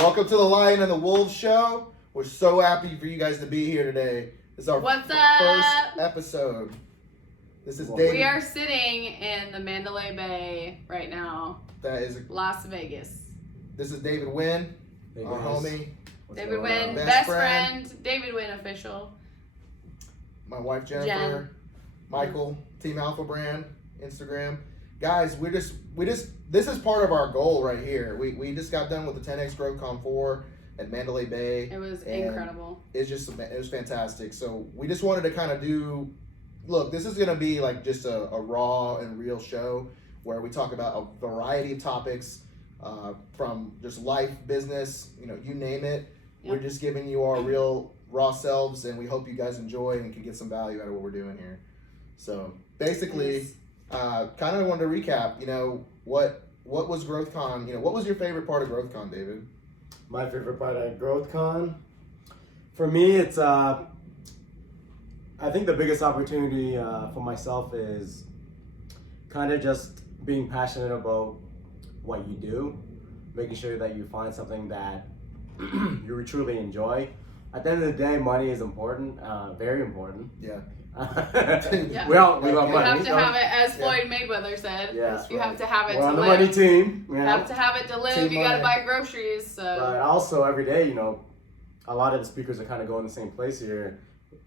Welcome to the Lion and the Wolves show. We're so happy for you guys to be here today. This is our What's first up? episode. This is David. We are sitting in the Mandalay Bay right now. That is Las Vegas. This is David Nguyen, Hey our guys. homie. David Nguyen, Best best friend. friend. David Nguyen official. My wife Jennifer. Jen. Michael, Team Alpha Brand, Instagram. Guys, this is part of our goal right here. We just got done with the 10X GrowthCon 4 at Mandalay Bay. It was And incredible. It was fantastic. So we just wanted to kind of look, this is going to be like just a raw and real show where we talk about a variety of topics from just life, business, you name it. Yep. We're just giving you our real raw selves, and we hope you guys enjoy and can get some value out of what we're doing here. So basically, kind of wanted to recap, what was GrowthCon? What was your favorite part of GrowthCon, David? My favorite part of GrowthCon, for me, it's I think the biggest opportunity for myself is kind of just being passionate about what you do, making sure that you find something that you truly enjoy. At the end of the day, money is important, very important. Yeah. Yeah. We love You money. You have to so- have it, as Floyd Mayweather said. Yeah. You have to have it We're to on the live. money team. You have to have it to live. Team You gotta money. buy groceries. So But also every day, a lot of the speakers are kind of going the same place here.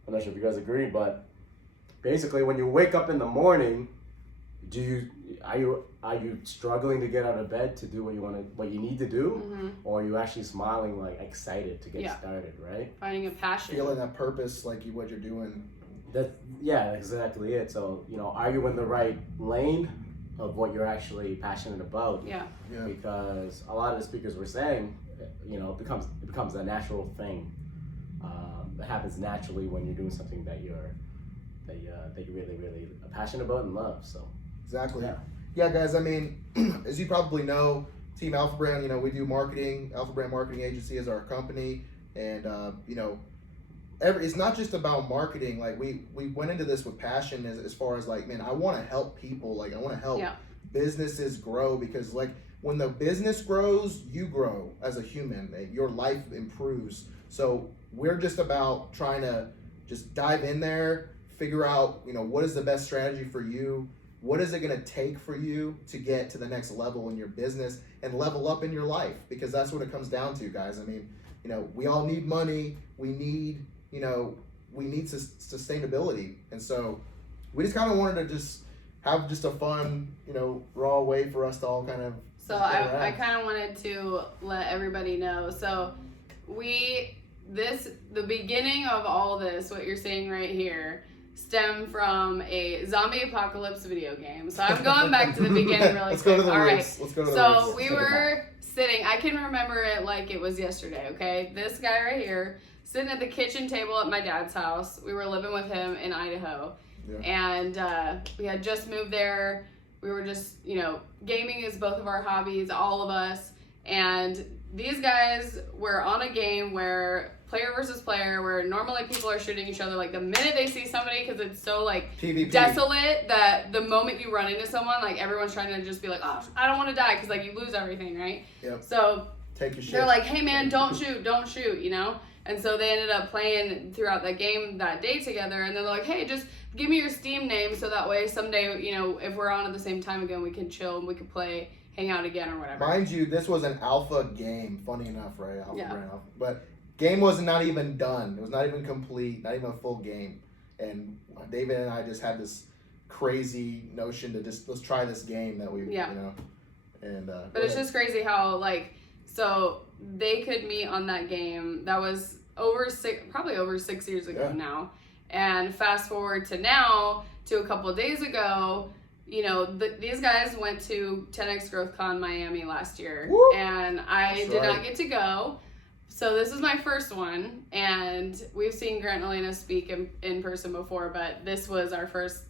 I'm not sure if you guys agree, but basically, when you wake up in the morning, are you struggling to get out of bed to do what you need to do, or are you actually smiling, like excited to get Yeah. started, right? finding a passion. Feeling that purpose, like what you're doing. That's exactly it. So are you in the right lane of what you're actually passionate about? Yeah. Yeah. Because a lot of the speakers were saying, it becomes a natural thing. It happens naturally when you're doing something that you're really, really passionate about and love. So Exactly. Yeah. Yeah, guys. I mean, as you probably know, Team Alpha Brand. We do marketing. Alpha Brand Marketing Agency is our company, and it's not just about marketing. Like we went into this with passion as far as like, man, I want to help people. Like I want to help Yeah. businesses grow, because like when the business grows, you grow as a human. Your life improves. So we're just about trying to just dive in there, figure out what is the best strategy for you. What is it going to take for you to get to the next level in your business and level up in your life? Because that's what it comes down to, guys. I mean, we all need money. We need sustainability. And so we just kind of wanted to just have just a fun, raw way for us to all kind of. So I kind of wanted to let everybody know. So the beginning of all this, what you're seeing right here, stem from a zombie apocalypse video game. So I'm going back to the beginning really Let's quick. go to the All right. roots. Let's go to the So roots. we were sitting, I can remember it like it was yesterday, okay? This guy right here, sitting at the kitchen table at my dad's house. We were living with him in Idaho. Yeah. And we had just moved there. We were just, gaming is both of our hobbies, all of us. And these guys were on a game where player versus player, where normally people are shooting each other like the minute they see somebody, because it's so like PvP. desolate that the moment you run into someone, like everyone's trying to just be like, oh, I don't want to die, because like you lose everything, right? Yep. So Take your shit. they're like, hey man, don't shoot, And so they ended up playing throughout that game that day together, and they're like, hey, just give me your Steam name so that way someday, if we're on at the same time again, we can chill and we can play, hang out again or whatever. Mind you, this was an alpha game. Funny enough, right? Alpha Yeah. Brand Alpha. But game was not even done. It was not even complete. Not even a full game. And David and I just had this crazy notion to just let's try this game that we, Yeah. And But it's just crazy how so they could meet on that game. That was probably over 6 years ago Yeah. now. And fast forward to now, to a couple of days ago, these guys went to 10X GrowthCon Miami last year. Woo! And I That's did right. not get to go. So this is my first one. And we've seen Grant and Elena speak in person before, but this was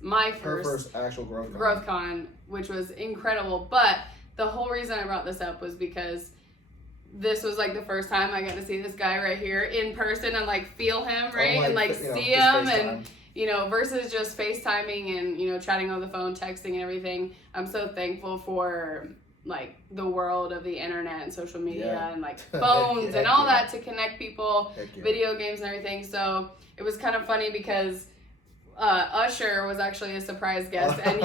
my her first first actual growth. GrowthCon, which was incredible. But the whole reason I brought this up was because this was like the first time I got to see this guy right here in person and like feel him, right? And like see him and versus just FaceTiming and chatting on the phone, texting and everything. I'm so thankful for like the world of the internet and social media Yeah. and like phones and all Yeah. that to connect people, Heck yeah. video games and everything. So it was kind of funny because Usher was actually a surprise guest, and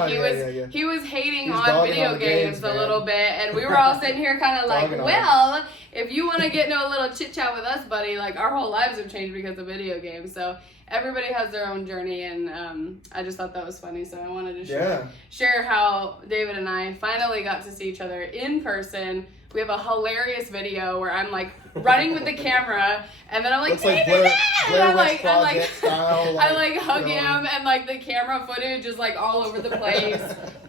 he was hating He's on dogging video on the games games, a man. little bit, and we were all sitting here kind of like, Dogging on well, if you want to get into a little chit chat with us, buddy, like our whole lives have changed because of video games. So everybody has their own journey, and I just thought that was funny, so I wanted to share how David and I finally got to see each other in person. We have a hilarious video where I'm like running with the camera, and then I'm like, Looks like David, Blair and Witch Project style. I like hug you know. him, and like the camera footage is like all over the place.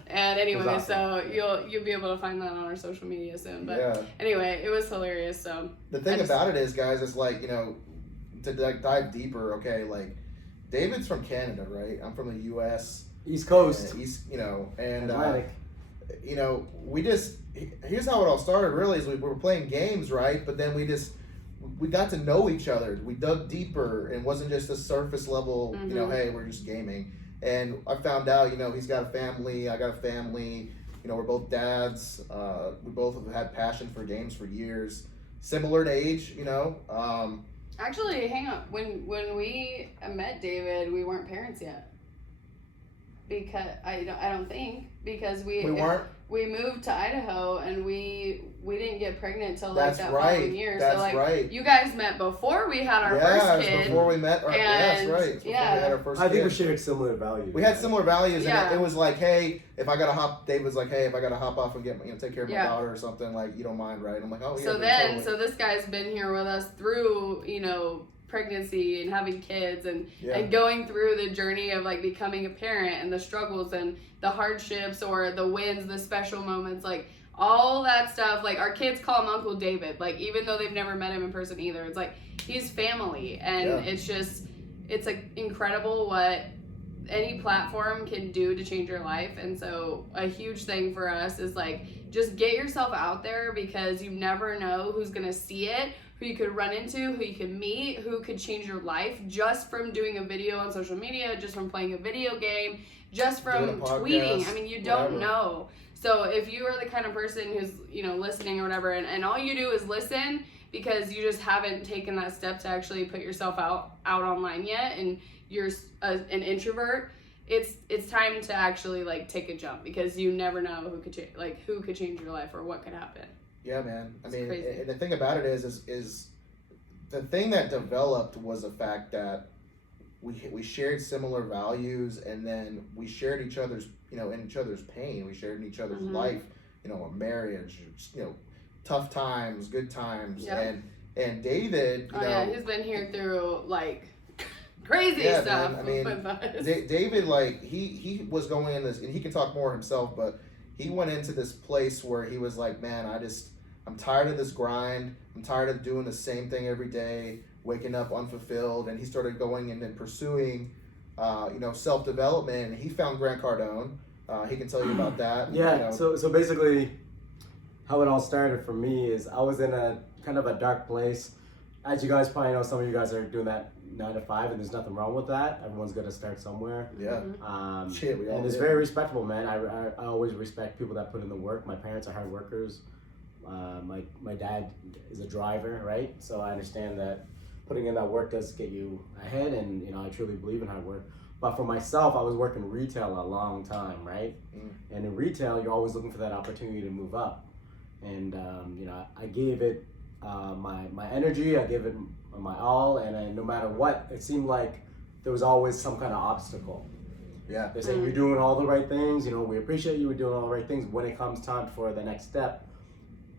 And anyway, That's so you'll be able to find that on our social media soon. But Yeah. anyway, it was hilarious. So The thing about it is, guys, is like, to like dive deeper. Okay, like David's from Canada, right? I'm from the U.S. East Coast. And Atlantic. Here's how it all started. Really, is we were playing games, right? But then we got to know each other. We dug deeper, and wasn't just a surface level. Hey, we're just gaming. And I found out, he's got a family. I got a family. We're both dads. We both have had passion for games for years. Similar in age, actually, hang on. When we met David, we weren't parents yet. Because I don't think because we weren't. We moved to Idaho and we didn't get pregnant till like That's that right. following year. That's so like right. you guys met before we had our first kid. Before we met. That's right. It's before we had our first I think kid. we shared similar values. We had similar values, Yeah. and it was like, hey, if I gotta hop, Dave was like, hey, if I gotta hop off and get, take care of my Yeah. daughter or something, like, you don't mind, right? I'm like, oh yeah. So dude, then, totally. so this guy's been here with us through, pregnancy and having kids and going through the journey of like becoming a parent and the struggles and the hardships or the wins, the special moments, like all that stuff. Like our kids call him Uncle David, like even though they've never met him in person either. It's like he's family, and it's like incredible what any platform can do to change your life. And so a huge thing for us is like just get yourself out there, because you never know who's gonna see it, who you could run into, who you could meet, who could change your life just from doing a video on social media, just from playing a video game, just from tweeting. I mean, you don't know. So if you are the kind of person who's, listening or whatever, and all you do is listen because you just haven't taken that step to actually put yourself out online yet, and you're an introvert, it's time to actually like take a jump, because you never know who could change your life or what could happen. Yeah, man. I mean, crazy. and the thing about it is the thing that developed was the fact that we shared similar values, and then we shared each other's, in each other's pain. We shared in each other's life, a marriage, tough times, good times, and David, he's been here through like crazy stuff. Man. I mean, David, like he was going in this, and he can talk more himself, but he went into this place where he was like, man, I'm tired of this grind. I'm tired of doing the same thing every day, waking up unfulfilled. And he started going in and pursuing, self-development. And he found Grant Cardone. He can tell you about that. Yeah. So basically, how it all started for me is I was in a kind of a dark place. As you guys probably know, some of you guys are doing that 9 to 5, and there's nothing wrong with that. Everyone's gonna start somewhere. Yeah. We all and it's did. very respectable, man. I always respect people that put in the work. My parents are hard workers. My dad is a driver, right? So I understand that putting in that work does get you ahead, and I truly believe in hard work. But for myself, I was working retail a long time, right? And in retail, you're always looking for that opportunity to move up. And I gave it my energy, I gave it my all, and no matter what, it seemed like there was always some kind of obstacle. Yeah. They're saying you're doing all the right things, we appreciate you, we're doing all the right things. When it comes time for the next step,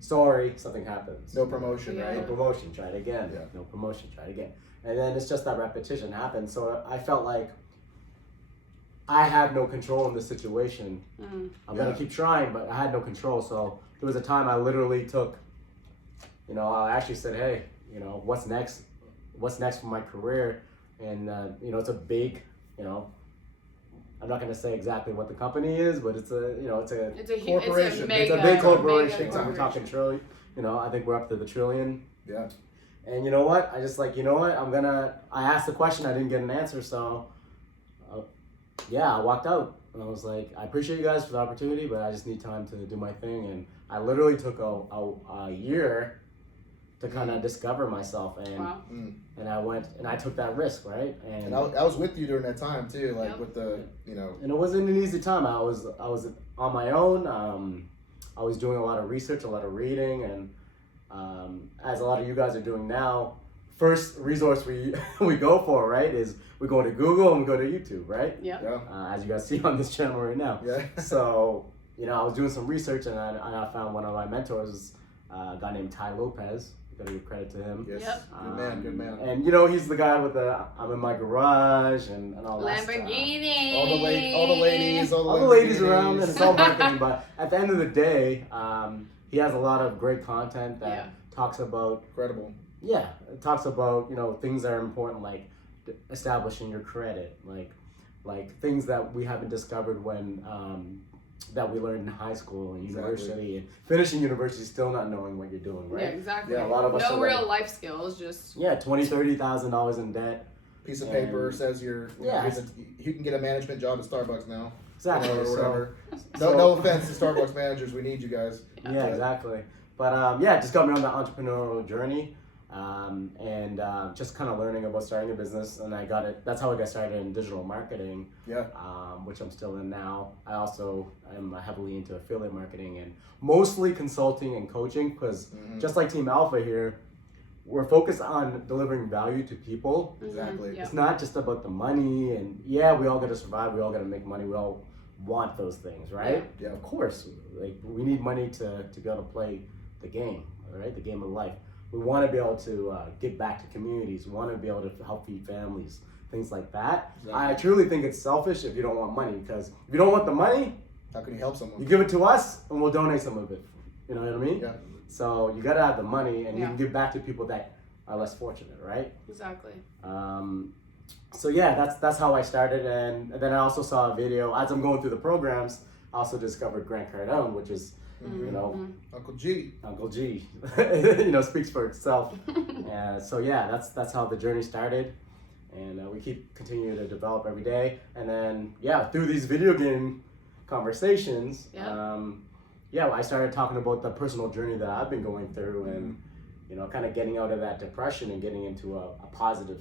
sorry, something happens. No promotion, right? No promotion, try it again. Yeah. No promotion, try it again. And then it's just that repetition happens. So I felt like I had no control in the situation. I'm gonna keep trying, but I had no control. So there was a time I literally took, I actually said, hey, what's next? What's next for my career? And it's a big, I'm not gonna say exactly what the company is, but it's a corporation. It's a big corporation. I'm talking trillion. I think we're up to the trillion. Yeah. And you know what? I just I asked the question, I didn't get an answer, so I walked out. And I was like, I appreciate you guys for the opportunity, but I just need time to do my thing. And I literally took a year to kind of discover myself, and Wow. and I went and I took that risk, right? And I was with you during that time too, like Yep. with the, you know. And it wasn't an easy time. I was on my own. I was doing a lot of research, a lot of reading, and as a lot of you guys are doing now, first resource we we go for, right, is we go to Google and we go to YouTube, right? Yep. Yeah. As you guys see on this channel right now. Yeah. So, you know, I was doing some research, and I found one of my mentors, a guy named Ty Lopez. Gotta give credit to him. Yes. Yep. Good man. Good man. And you know, he's the guy with the I'm in my garage and all that stuff. Lamborghini. All the ladies, All the ladies Lamborghinis. around, and it's all marketing. But at the end of the day, he has a lot of great content that talks about Incredible. it talks about, you know, things that are important, like establishing your credit, like things that we haven't discovered when that we learned in high school and university, and finishing university still not knowing what you're doing, right? Yeah, exactly. Yeah, a lot of us no are real like- life skills, just $20,000-$30,000 in debt. Piece of And- paper says you can get a management job at Starbucks now. Exactly. You know, or So- whatever. so- No offense to Starbucks managers, we need you guys. Yeah, exactly. But it just got me on the entrepreneurial journey, and just kind of learning about starting a business, and I got it. That's how I got started in digital marketing. Yeah. Which I'm still in now. I also am heavily into affiliate marketing and mostly consulting and coaching, because just like Team Alpha here, we're focused on delivering value to people. Exactly. Yep. It's not just about the money, and we all got to survive, we all got to make money, we all want those things, right? Yeah. Of course, like we need money to be able to play the game, right? The game of life. We want to be able to give back to communities. We want to be able to help feed families, things like that. Exactly. I truly think it's selfish if you don't want money, because if you don't want the money, How can you help someone? you give it to us and we'll donate some of it. You know what I mean? Yeah. So you got to have the money, and you Yeah. can give back to people that are less fortunate, right? Exactly. So yeah, that's how I started, and then I also saw a video as I'm going through the programs. I also discovered Grant Cardone, which is, you know, Uncle G. Uncle G, you know, speaks for itself. So yeah, that's how the journey started, and we keep continuing to develop every day. And then through these video game conversations, I started talking about the personal journey that I've been going through, and you know, kind of getting out of that depression and getting into a positive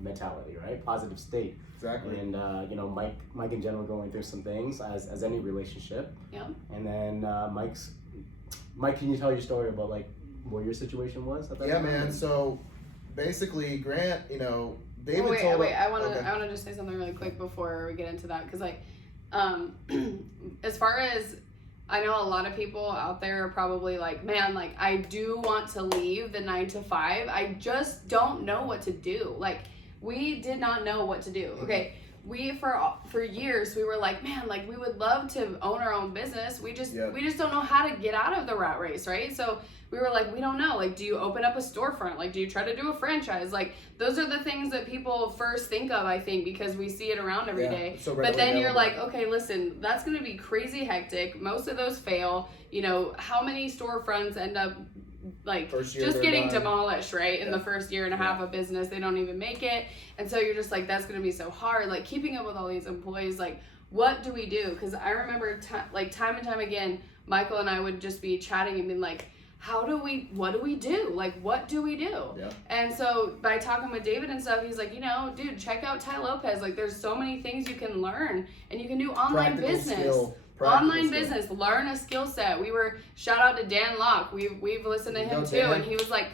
mentality, right? Positive state. Exactly. And you know, Mike in general going through some things as any relationship. Yeah. And then Mike, can you tell your story about like what your situation was at that Yeah, time? man. So basically, Grant, you know, David wait, told wait. him. I want to. Okay. I want to just say something really quick before we get into that, because like, as far as I know, a lot of people out there are probably like, man, like I do want to leave the 9 to 5. I just don't know what to do. Like, we did not know what to do. Okay. We for years we were like, man, like we would love to own our own business. We just don't know how to get out of the rat race, right? So we were like, we don't know. Like, do you open up a storefront? Like, do you try to do a franchise? Like, those are the things that people first think of, I think, because we see it around every day. So But then readily you're available. like, okay, listen, that's going to be crazy hectic. Most of those fail. You know, how many storefronts end up like First year just they're getting done. demolished, right? In the first year and a half of business, they don't even make it. And so you're just like, that's going to be so hard. Like, keeping up with all these employees, like, what do we do? Because I remember time and time again, Michael and I would just be chatting and being like, what do we do? Like, what do we do? Yeah. And so by talking with David and stuff, he's like, you know, dude, check out Ty Lopez. Like, there's so many things you can learn, and you can do online Practical business. skill. Online business, learn a skill set. We were, shout out to Dan Locke. We've listened to him too, Dan. and he was like,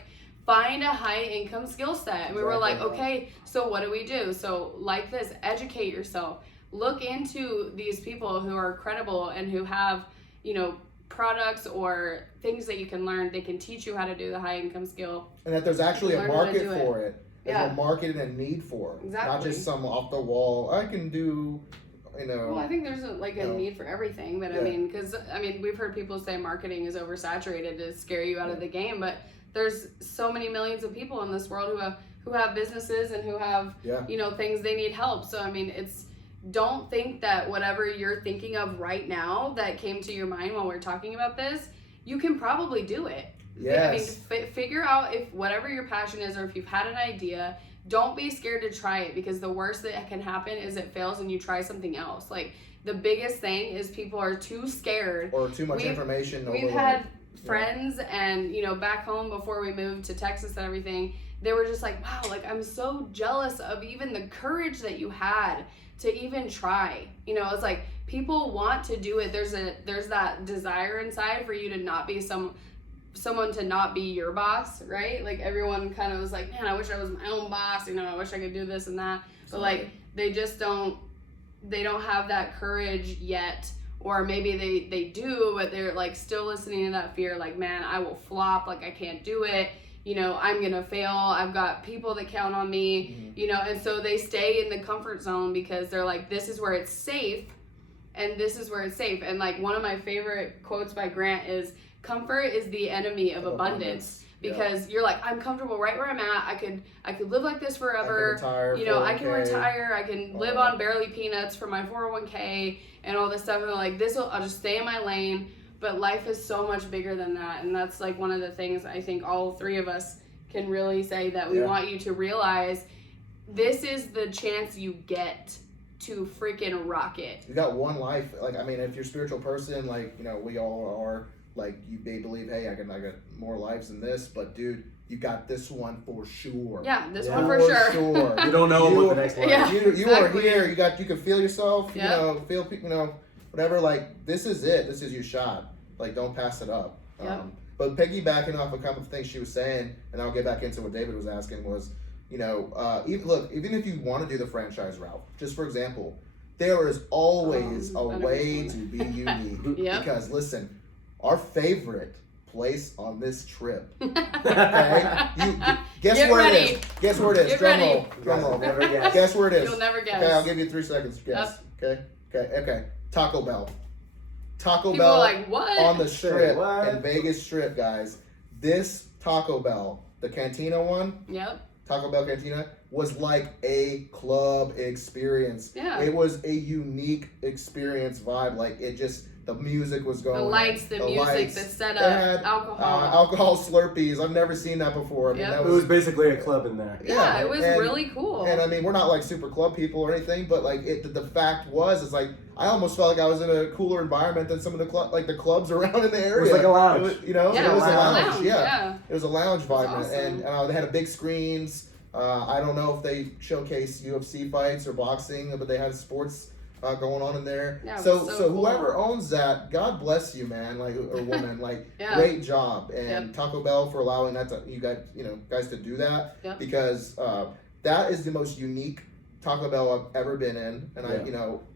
find a high income skill set. And we were like, okay, so what do we do? So like this, educate yourself. Look into these people who are credible and who have, you know, products or things that you can learn. They can teach you how to do the high income skill. And that there's actually a Learn how to market do it. for it. There's Yeah. a market and a need for it. Not Exactly. just some off the wall, I can do, you know. Well, I think there's a need for everything, but Yeah. I mean, we've heard people say marketing is oversaturated to scare you out of the game, but there's so many millions of people in this world who have businesses and who have, you know, things they need help. So, I mean, don't think that whatever you're thinking of right now that came to your mind while we're talking about this, you can probably do it. Yes. I mean, figure out if whatever your passion is, or if you've had an idea, don't be scared to try it, because the worst that can happen is it fails and you try something else. Like, the biggest thing is people are too scared. Or too much information. We've had friends and, you know, back home before we moved to Texas and everything, they were just like, wow, like, I'm so jealous of even the courage that you had to even try. You know, it's like, people want to do it. There's that desire inside for you to not be someone to not be your boss, right? Like, everyone kind of was like, man, I wish I was my own boss, you know, I wish I could do this and that. But like, they don't have that courage yet. Or maybe they do, but they're like still listening to that fear, like, man, I will flop, like, I can't do it, you know, I'm gonna fail, I've got people that count on me, you know, and so they stay in the comfort zone because they're like, this is where it's safe, and this is where it's safe. And like, one of my favorite quotes by Grant is, comfort is the enemy of abundance. Because you're like, I'm comfortable right where I'm at. I could live like this forever. You know, I can retire. I can live on barely peanuts for my 401k and all this stuff. And like, I'll just stay in my lane. But life is so much bigger than that. And that's like one of the things I think all three of us can really say that we want you to realize. This is the chance you get to freaking rock it. You got one life. Like, I mean, if you're a spiritual person, like, you know, we all are. Like, they believe, hey, I got more lives than this, but dude, you got this one for sure. Yeah, this one for sure. You don't know what the next one is. You are here. You can feel yourself. You know, feel people. You know, whatever. Like, this is it. This is your shot. Like, don't pass it up. But piggybacking off a couple of things she was saying, and I'll get back into what David was asking, was, you know, even if you want to do the franchise route, just for example, there is always a way to be unique. Because listen. Our favorite place on this trip. Okay? Guess where it is. Guess where it is. Drum roll. Never guess. Guess where it is. You'll never guess. Okay, I'll give you 3 seconds to guess. Okay. Taco Bell. Taco People Bell are like, what? on the strip, in Vegas Strip, guys. This Taco Bell, the Cantina one. Taco Bell Cantina was like a club experience. It was a unique experience vibe. Like, it just, the music was going. The lights, the music, the setup, alcohol Slurpees. I've never seen that before. I mean, it was basically a club in there. Yeah, it was really cool. And I mean, we're not like super club people or anything, but like, the fact was, it's like, I almost felt like I was in a cooler environment than some of the clubs around in the area. It was like a lounge. It was, you know, it was a lounge. It was a lounge vibe, awesome. And they had a big screens. I don't know if they showcase UFC fights or boxing, but they had sports going on in there. So cool. Whoever owns that, God bless you, man, like, or woman, like, great job. And Taco Bell for allowing that guys to do that, because that is the most unique Taco Bell I've ever been in, and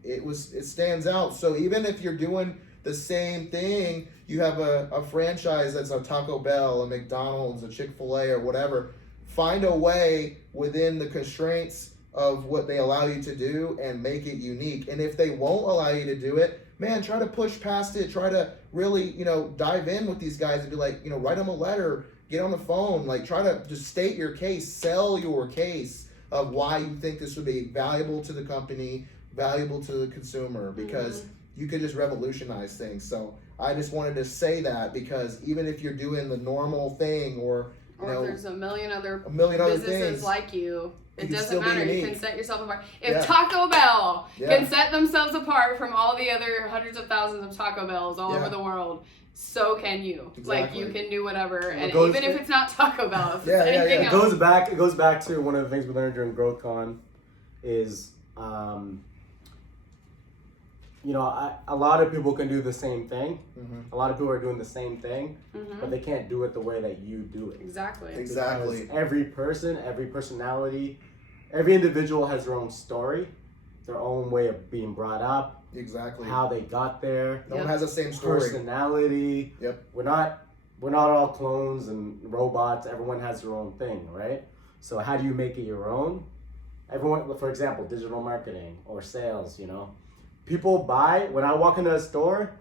it stands out. So even if you're doing the same thing, you have a franchise that's a Taco Bell, a McDonald's, a Chick-fil-A, or whatever. Find a way within the constraints of what they allow you to do and make it unique. And if they won't allow you to do it, man, try to push past it. Try to really, dive in with these guys and be like, write them a letter, get on the phone, like, try to just state your case, sell your case of why you think this would be valuable to the company, valuable to the consumer, because you could just revolutionize things. So I just wanted to say that, because even if you're doing the normal thing, or there's a million other businesses things like you, it doesn't matter. You can set yourself apart. If Taco Bell can set themselves apart from all the other hundreds of thousands of Taco Bells all over the world, so can you. Exactly. Like, you can do whatever, and even if it's not Taco Bell, if it's anything else. It goes back to one of the things we learned during GrowthCon is, a lot of people can do the same thing. A lot of people are doing the same thing, but they can't do it the way that you do it. Exactly. Because every person, every personality, every individual has their own story, their own way of being brought up. Exactly. How they got there. No one has the same story. Personality. Yep. We're not all clones and robots. Everyone has their own thing, right? So how do you make it your own? Everyone, for example, digital marketing or sales, People buy, when I walk into a store,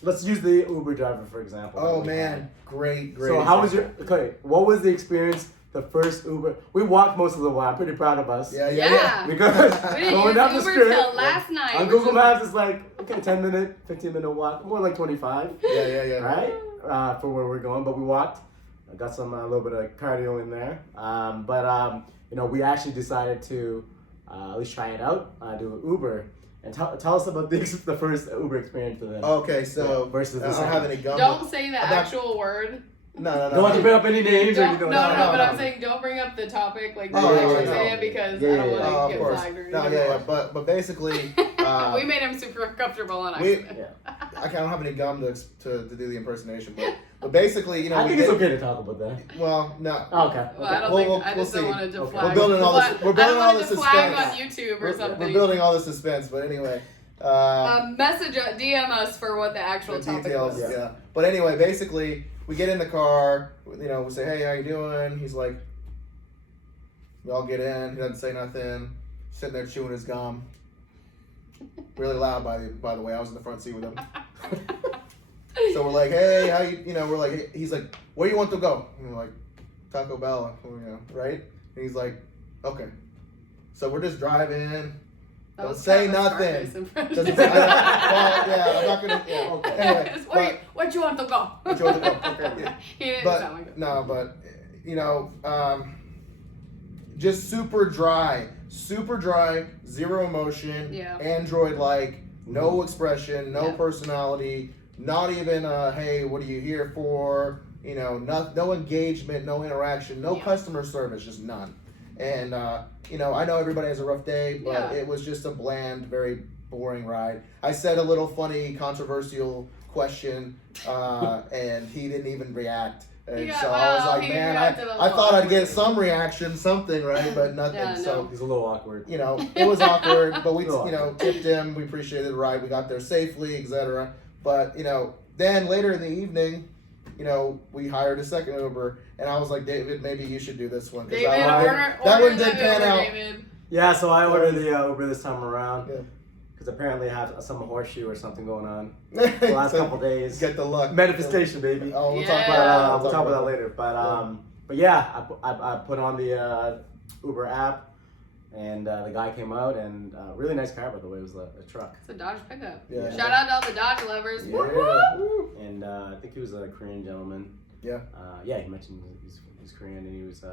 let's use the Uber driver, for example. Oh, man. Great. So what was the experience, the first Uber? We walked most of the way. I'm pretty proud of us. Yeah. Because we didn't use down Uber the street, till last night. on Google Maps, it's like, 10-minute, 15-minute walk, more like 25. Yeah. Right? For where we're going, but we walked. I got some a little bit of cardio in there. But we actually decided to at least try it out. Do an Uber. And tell us about the first Uber experience for them. Okay, so versus I don't have any gum. Don't say the actual word. No. Don't want to bring up any names or No, anything. but I'm saying don't bring up the topic. Like, don't actually say it because I don't want to get flagged or anything. Yeah. But basically, we made him super comfortable on accident. I don't have any gum to do the impersonation, but basically, I think it's okay to talk about that. Well, no. Oh, okay. Well, I don't think I just don't want it to flag. We're building all this. We're building all this flag suspense on YouTube or something. We're building all this suspense, but anyway. Message DM us for what the actual topic details, was. Yeah. But anyway, basically, we get in the car. We say, "Hey, how you doing?" He's like, we all get in. He doesn't say nothing. Sitting there chewing his gum. Really loud, by the way. I was in the front seat with him. So we're like, "Hey, how you?" We're like, hey, he's like, "Where you want to go?" And we're like, "Taco Bell," right? And he's like, "Okay." So we're just driving. Don't say nothing. I'm not gonna. Yeah, okay. Anyway, what you want to go? What you want to go? Okay. Yeah. He didn't But sound like it. no, but just super dry, zero emotion. Yeah. Android-like, no expression, no Yeah. personality, not even hey, what are you here for? No engagement, no interaction, no customer service, just none. And I know everybody has a rough day, but it was just a bland, very boring ride. I said a little funny, controversial question, and he didn't even react. And I was like, man, I thought I'd get some reaction, something, right? But nothing. Yeah, no. So He's a little awkward. it was awkward, but we tipped him. We appreciated the ride. We got there safely, etc. But then later in the evening, we hired a second Uber, and I was like, David, maybe you should do this one. David, that one didn't pan out. David. Yeah, so I ordered the Uber this time around. Yeah. Because apparently I have some horseshoe or something going on the last couple days. Get the luck. Manifestation, baby. Oh, we'll Yeah. talk about that. We'll talk about that later. But yeah, I put on the Uber app, and the guy came out, and really nice car, by the way. It was a truck. It's a Dodge pickup. Yeah. Shout out to all the Dodge lovers. Yeah. Woo-hoo! And I think he was a Korean gentleman. Yeah. He mentioned he's Korean, and he was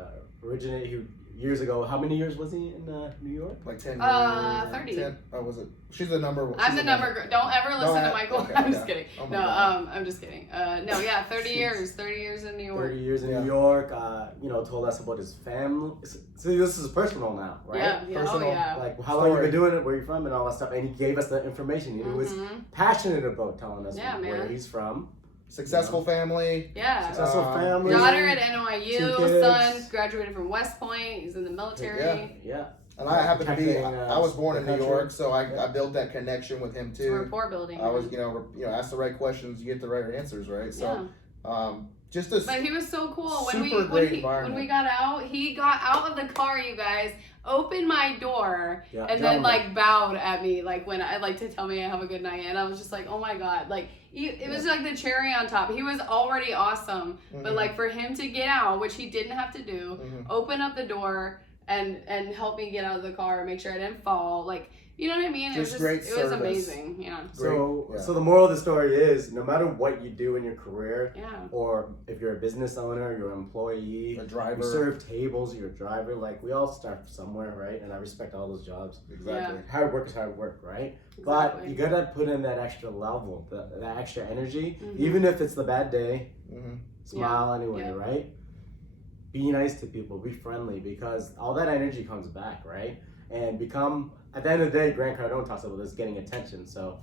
originated years ago. How many years was he in New York? Like 10 years. 30. 10, oh, was it? She's the number one. I'm the number. Don't ever listen to Michael. Okay, I'm just kidding. Oh my No, God. I'm just kidding. 30 years. 30 years in New York. 30 years in Yeah. New York. Told us about his family. So this is personal now, right? Yeah. Personal, Oh yeah. Like how long you been doing it, where you from, and all that stuff. And he gave us the information. He was passionate about telling us Yeah, where man. he's from. Successful family. Yeah. Successful family. Daughter at 2 NYU, kids. son graduated from West Point. He's in the military. Yeah. And I happen to be, Protecting, I was born in New the York, country. so I built that connection with him It's a too. rapport building. I was, ask the right questions, you get the right answers, right? So, just a But he was so cool. When super great when environment. we got out, he got out of the car, you guys, opened my door, Yeah, and then bowed at me, like when I like to tell me I have a good night, and I was just like, oh my god, like it was like the cherry on top. He was already awesome, but like for him to get out, which he didn't have to do, open up the door and help me get out of the car, make sure I didn't fall, like. You know what I mean? Just great it was service. amazing. Yeah. So the moral of the story is, no matter what you do in your career, Yeah. or if you're a business owner, you're an employee, A driver. you serve tables, you're a driver, like we all start somewhere, right? And I respect all those jobs. Exactly. Hard work is hard work, right? Exactly. But you gotta put in that extra level, that extra energy, even if it's the bad day. Smile anyway, Yeah. right? Be nice to people, be friendly, because all that energy comes back, right? And become, at the end of the day, Grant Cardone talks about this, getting attention. So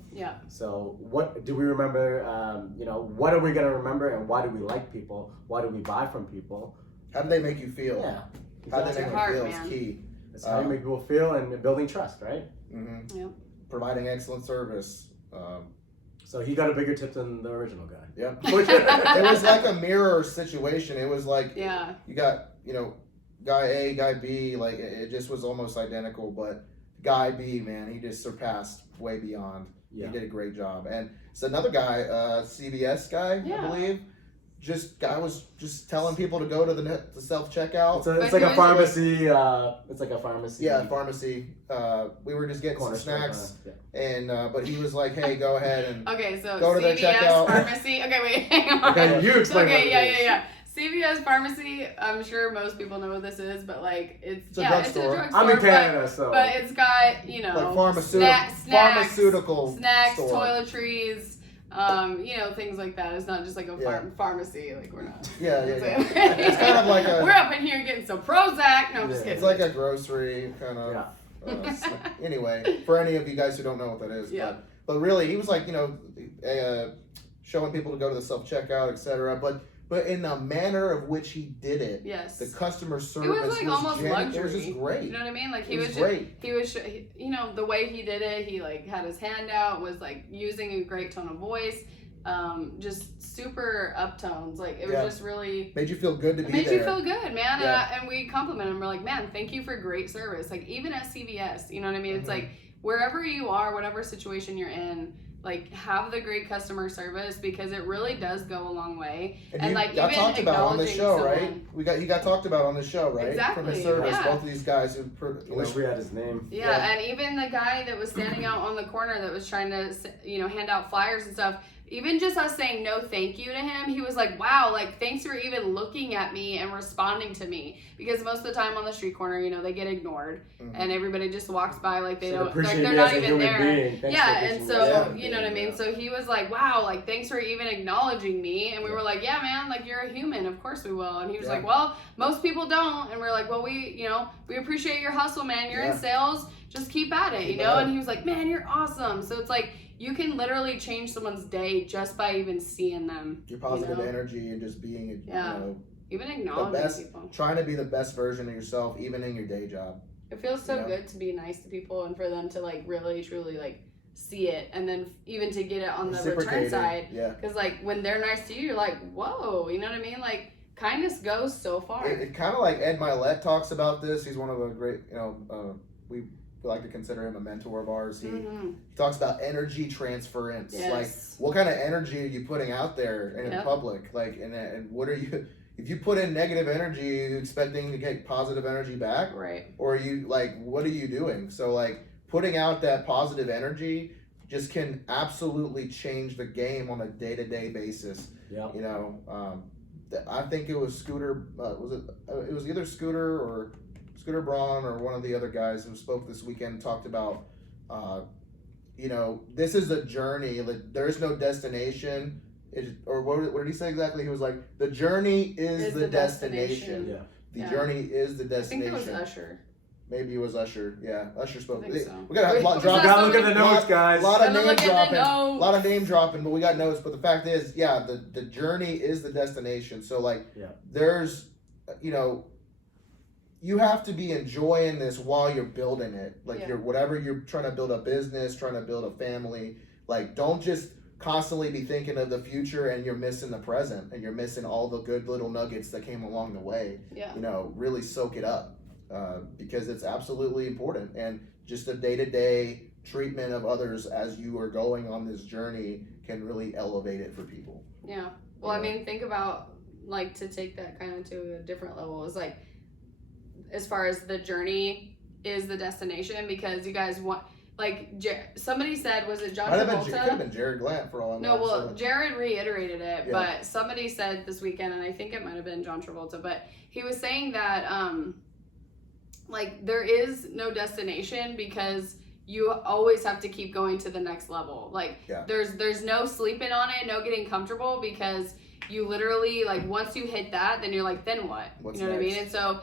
what do we remember? What are we gonna remember, and why do we like people? Why do we buy from people? How do they make you feel? Yeah, How do they It's make your you feel heart, is key. That's how you make people feel, and building trust, right? Yep. Providing excellent service. So he got a bigger tip than the original guy. Yep. It was like a mirror situation. It was like you got guy A, guy B, like it just was almost identical, but guy B, man, he just surpassed way beyond. Yeah. He did a great job. And it's another guy, CVS guy, I believe. Guy was just telling people to go to the self-checkout. It's like a pharmacy. It's like a pharmacy. Yeah, pharmacy. We were just getting some snacks, and but he was like, "Hey, go ahead and Okay, so go to the CVS checkout." pharmacy. Okay, wait, hang on. Okay, you explain. Okay, yeah. CVS pharmacy, I'm sure most people know what this is, but like it's a a drugstore. drugstore. I'm in Canada, so. But it's got, you know, Like pharmaceutical snacks, store. toiletries, you know, things like that. It's not just like a pharmacy. Like we're not. Yeah. It's kind of like a. We're up in here getting some Prozac. No, I'm just kidding. It's like a grocery kind of. Anyway, for any of you guys who don't know what that is, but really, he was like, you know, showing people to go to the self checkout, etc. But in the manner of which he did it, the customer service it was like almost luxury. It was just great. You know what I mean? Like he was great. You know, the way he did it, he like had his hand out, was like using a great tone of voice, just super uptones. Like it was just really made you feel good to be there. Made you feel good, man. And we complimented him. We're like, man, thank you for great service. Like even at CVS, you know what I mean? It's like wherever you are, whatever situation you're in, like have the great customer service because it really does go a long way. And like got even talked about on the show, right? You got talked about on the show, right? Exactly. From his service, both of these guys who. I wish we had his name. Yeah, and even the guy that was standing out on the corner that was trying to, you know, hand out flyers and stuff. Even just us saying no thank you to him, he was like, wow, like thanks for even looking at me and responding to me. Because most of the time on the street corner, you know, they get ignored and everybody just walks by like they don't, like they're not even there. Yeah, and so, you know what I mean? So he was like, wow, like thanks for even acknowledging me. And we were like, yeah, man, like you're a human, of course we will. And he was like, well, most people don't. And we're like, well, we appreciate your hustle, man. You're in sales, just keep at it, you know? And he was like, man, you're awesome. So it's like, you can literally change someone's day just by even seeing them. Your positive energy and just being, you know, even acknowledging people. Trying to be the best version of yourself, even in your day job. It feels so good to be nice to people and for them to like really, truly like see it, and then even to get it on the return side. Yeah. Because like when they're nice to you, you're like, whoa, you know what I mean? Like kindness goes so far. It kind of like Ed Milet talks about this. He's one of the great, you know, we like to consider him a mentor of ours. He talks about energy transference. Like, what kind of energy are you putting out there in public? Like, and what are you? If you put in negative energy, are you expecting to get positive energy back? Right. Or are you like, what are you doing? So like, putting out that positive energy just can absolutely change the game on a day-to-day basis. Yeah. You know, I think it was Scooter. It was either Scooter or Scooter Braun or one of the other guys who spoke this weekend talked about, you know, this is a journey. Like, there's no destination. Or what did he say exactly? He was like, the journey is the destination. Yeah. The journey is the destination. I think it was Usher. Maybe it was Usher. Yeah, Usher spoke. I think so. We got to look at the notes, guys. A lot of name dropping, but we got notes. But the fact is, the journey is the destination. So like, there's, you know, you have to be enjoying this while you're building it. Like whatever you're trying to build a business, trying to build a family. Like, don't just constantly be thinking of the future and you're missing the present and you're missing all the good little nuggets that came along the way. Yeah. You know, really soak it up. Because it's absolutely important, and just the day-to-day treatment of others as you are going on this journey can really elevate it for people. Yeah. Well, I mean, think about, like, to take that kind of to a different level is like, as far as the journey is the destination, because you guys want, like, somebody said, was it John Travolta? It could have been Jared Glant for all I know. No, well, Jared reiterated it, but somebody said this weekend, and I think it might have been John Travolta, but he was saying that, like, there is no destination because you always have to keep going to the next level. Like, there's no sleeping on it, no getting comfortable, because you literally, like, once you hit that, then you're like, then what? What's you know next? What I mean? And so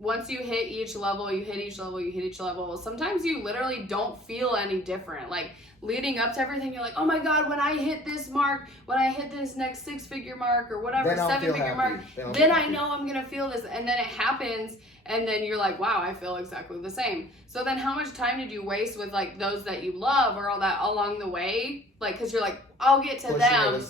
once you hit each level, you hit each level, sometimes you literally don't feel any different. Like, leading up to everything, you're like, oh my God, when I hit this mark, when I hit this next 6-figure mark or whatever, 7-figure mark, then I know I'm going to feel this. And then it happens. And then you're like, wow, I feel exactly the same. So then how much time did you waste with, like, those that you love or all that along the way? Like, because you're like, I'll get to them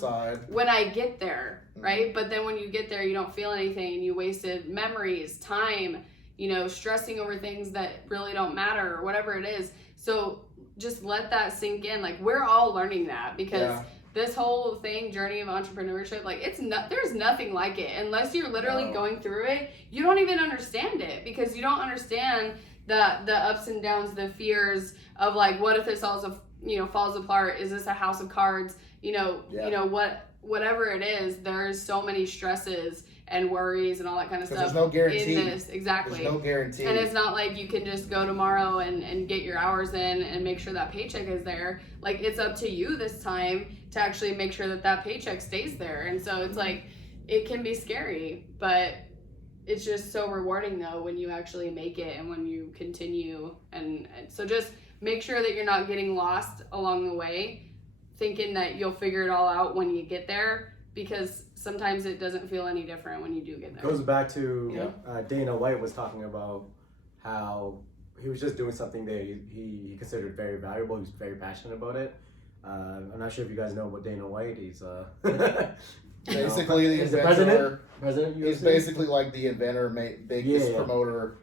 when I get there, right? But then when you get there, you don't feel anything. And you wasted memories, time, you know, stressing over things that really don't matter or whatever it is. So just let that sink in. Like, we're all learning that because this whole thing, journey of entrepreneurship, like, there's nothing like it. Unless you're literally going through it, you don't even understand it, because you don't understand the ups and downs, the fears of, like, what if this all, you know, falls apart? Is this a house of cards? You know, whatever it is, there's so many stresses and worries and all that kind of Because stuff. there's no guarantee. In this, exactly. There's no guarantee. And it's not like you can just go tomorrow and get your hours in and make sure that paycheck is there. Like, it's up to you this time to actually make sure that paycheck stays there. And so it's like, it can be scary, but it's just so rewarding though when you actually make it and when you continue. And so just make sure that you're not getting lost along the way, thinking that you'll figure it all out when you get there, because sometimes it doesn't feel any different when you do get there. It goes back to Dana White was talking about how he was just doing something that he considered very valuable. He was very passionate about it. I'm not sure if you guys know about Dana White. He's basically the he's inventor. President He's UFC. basically like the inventor, biggest promoter,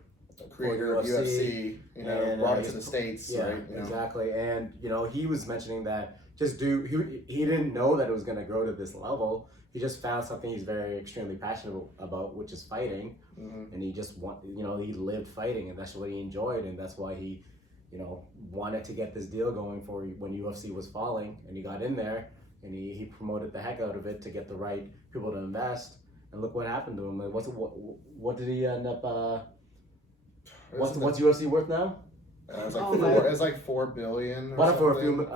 creator of UFC, UFC. You know, and, brought it to the States. Yeah, right? exactly. And he was mentioning that he didn't know that it was going to grow to this level. He just found something he's very extremely passionate about, which is fighting. Mm-hmm. And he just he lived fighting, and that's what he enjoyed, and that's why he wanted to get this deal going for when UFC was falling, and he got in there, and he promoted the heck out of it to get the right people to invest. And look what happened to him. Like, what did he end up? What's UFC worth now? It's like $4 billion. Bought it for a few,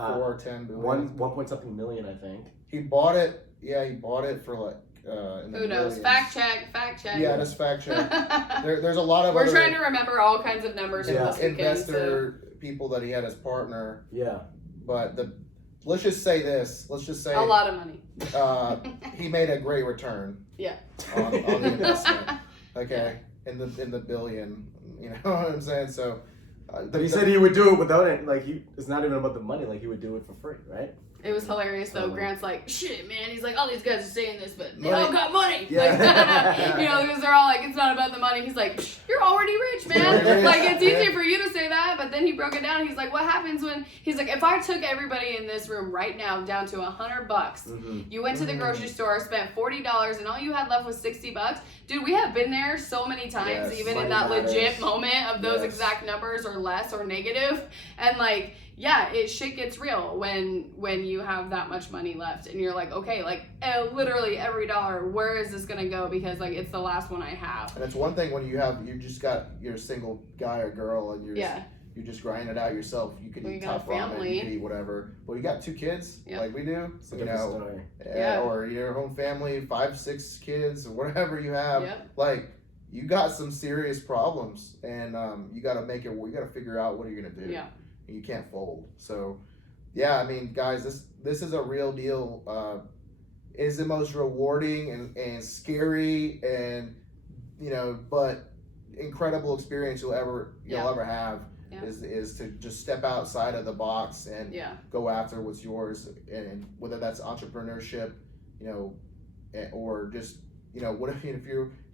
10 billion. 1 point something million, I think. He bought it. Yeah, he bought it for like. In the Who knows? millions. Fact check. Yeah, just fact check. There's a lot of. We're trying to remember all kinds of numbers from this weekend. Investor people that he had as partner. Yeah. But let's just say this. Let's just say a lot of money. He made a great return. Yeah. On the investment. Okay. In the billion. You know what I'm saying? So. But he said he would do it without it. Like it's not even about the money. Like he would do it for free, right? It was hilarious though. Grant's like, shit, man. He's like, all these guys are saying this, but they Money. all got money. Yeah. Like, because they're all like, it's not about the money. He's like, you're already rich, man. Like, it's easy for you to say that, but then he broke it down. He's like, what happens when? He's like, if I took everybody in this room right now down to $100, you went to the grocery store, spent $40, and all you had left was $60. Dude, we have been there so many times, Yes, even money in that matters. legit moment of those Yes. exact numbers or less or negative, and like. Yeah, shit gets real when you have that much money left and you're like, okay, like literally every dollar, where is this gonna go? Because like it's the last one I have. And it's one thing when you just got you're a single guy or girl and you just grind it out yourself. You could Well, eat you got top a ramen, family. you could eat whatever. Well, you got 2 kids like we do, It's a different story. or your own family, 5, 6 kids, or whatever you have. Yep. Like you got some serious problems, and you got to make it. You got to figure out what are you gonna do. Yeah. You can't fold. So, yeah, I mean, guys, this is a real deal. It is the most rewarding and scary and but incredible experience you'll ever have. Yeah. Is to just step outside of the box and go after what's yours, and whether that's entrepreneurship, or just what if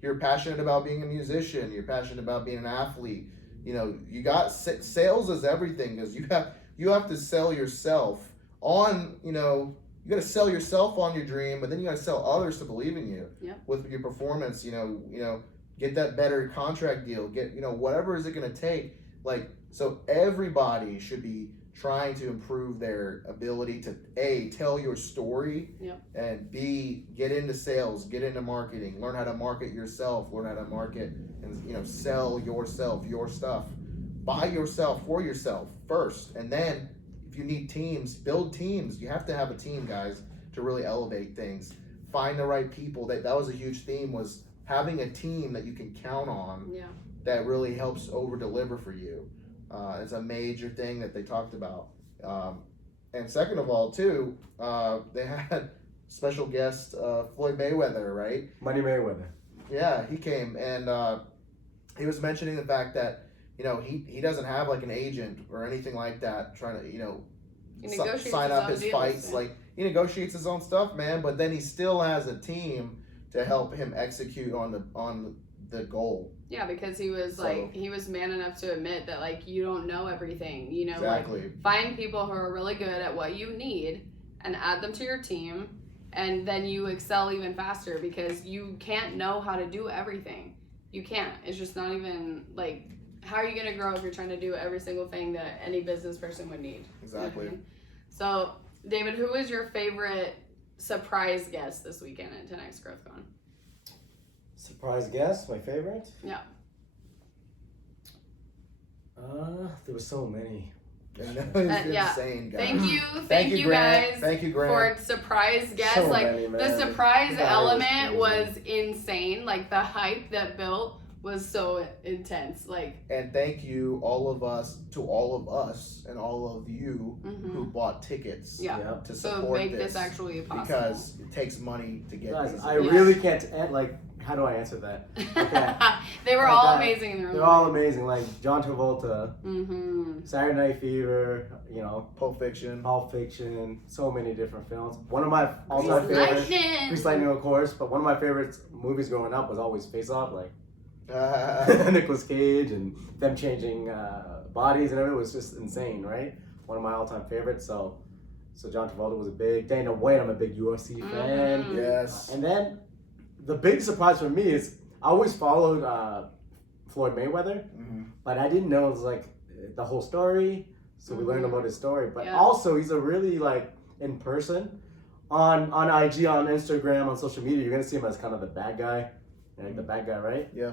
you're passionate about being a musician, you're passionate about being an athlete. You got sales is everything, because you have to sell yourself on, you got to sell yourself on your dream, but then you got to sell others to believe in you with your performance, get that better contract deal, get, whatever is it going to take. Like, so everybody should be trying to improve their ability to A, tell your story, and B, get into sales, get into marketing, learn how to market yourself, learn how to market and sell yourself, your stuff, by yourself, for yourself first. And then if you need teams, build teams. You have to have a team, guys, to really elevate things. Find the right people. That was a huge theme, was having a team that you can count on that really helps over deliver for you. It's a major thing that they talked about. And second of all, too, they had special guest Floyd Mayweather, right? Money Mayweather. Yeah, he came, and he was mentioning the fact that he doesn't have like an agent or anything like that trying to sign up his fights. Yeah. Like, he negotiates his own stuff, man. But then he still has a team to help him execute on the goal. Yeah, because he was he was man enough to admit that like you don't know everything. Exactly. Like, find people who are really good at what you need and add them to your team, and then you excel even faster, because you can't know how to do everything. You can't. It's just not even like, how are you gonna grow if you're trying to do every single thing that any business person would need? Exactly. So, David, who was your favorite surprise guest this weekend at 10X GrowthCon? Surprise guest, my favorite? Yeah. There were so many. I know, it's yeah. insane, guys. Thank you Grant. guys. Thank you, Grant. For surprise guests. So like many, the man. surprise Yeah, element it was insane. Like the hype that built was so intense. Like, and thank you, all of us, and all of you who bought tickets yeah. to So support make this actually possible. because it takes money to get Guys, these. I really can't, how do I answer that? Okay. They were all amazing in their own They're way. all amazing, like John Travolta, Mm-hmm. Saturday Night Fever, Pulp Fiction. so many different films. One of my all-time favorites, Grease Lightning, of course, but one of my favorite movies growing up was always Face Off, like Nicolas Cage and them changing bodies and everything was just insane, right? One of my all-time favorites. So John Travolta was a big. Dana White, I'm a big UFC fan. Yes. And then the big surprise for me is I always followed Floyd Mayweather, but I didn't know it was like the whole story. So we learned about his story, but also he's a really like in person on IG, on Instagram, on social media. You're gonna see him as kind of the bad guy. Like the bad guy, right? Yeah.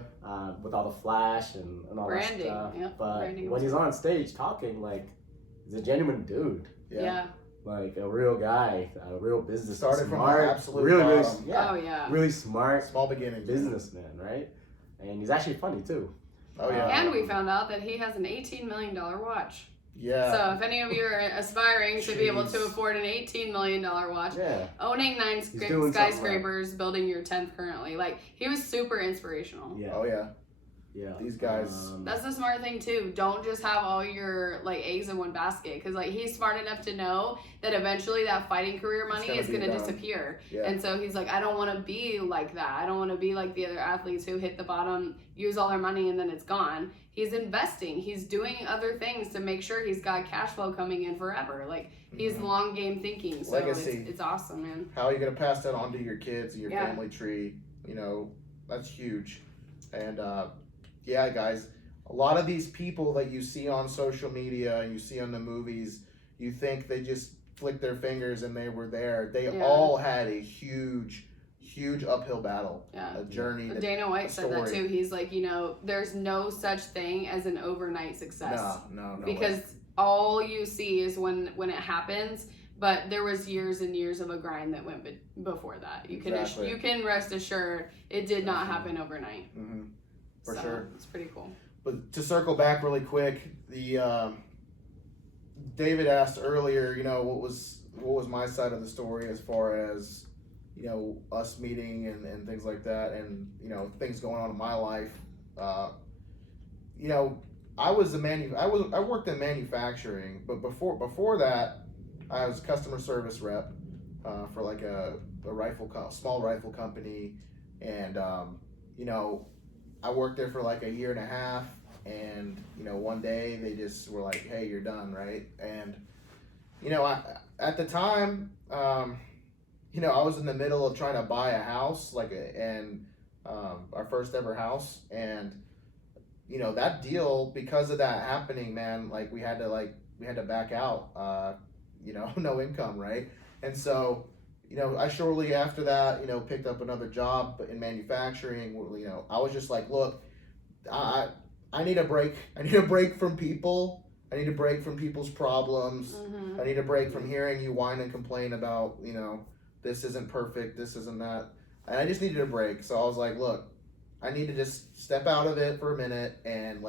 With all the flash and all Branding, that stuff. yeah. But Branding when he's on stage talking, like, he's a genuine dude. Yeah. Like a real guy, a real business. Started from smart, the absolute really, bottom. Oh yeah. really smart, Small beginning. businessman, right? And he's actually funny too. Oh yeah. And we found out that he has an $18 million watch. Yeah. So if any of you are aspiring to be able to Jeez. afford an $18 million watch, owning 9 doing skyscrapers, building your 10th currently, like he was super inspirational. Yeah. Oh yeah. Yeah. These guys. That's the smart thing too. Don't just have all your like eggs in one basket, because like he's smart enough to know that eventually that fighting career money is gonna disappear. Yeah. And so he's like, I don't want to be like that. I don't want to be like the other athletes who hit the bottom, use all their money, and then it's gone. He's investing. He's doing other things to make sure he's got cash flow coming in forever. Like he's long game thinking. So Legacy. it's awesome, man. How are you gonna pass that on to your kids and your family tree? That's huge. And yeah, guys, a lot of these people that you see on social media and you see on the movies, you think they just flicked their fingers and they were there. They all had a huge uphill battle. Yeah. A journey. Dana White said that too. He's like, there's no such thing as an overnight success. No. Because all you see is when it happens. But there was years and years of a grind that went before that. You can rest assured it did not happen overnight. Mm-hmm. For sure. It's pretty cool. But to circle back really quick, the David asked earlier, what was my side of the story as far as, us meeting and things like that, and things going on in my life. I worked in manufacturing, but before that, I was a customer service rep for like a small rifle company, and I worked there for like a year and a half, and one day they just were like, "Hey, you're done," right? And at the time, I was in the middle of trying to buy a house, our first ever house, and that deal, because of that happening, man, like we had to back out, no income, right? And so I shortly after that, picked up another job in manufacturing. I was just like, look, I need a break. I need a break from people. I need a break from people's problems. Mm-hmm. I need a break from hearing you whine and complain about, this isn't perfect, this isn't that. And I just needed a break. So I was like, look, I need to just step out of it for a minute and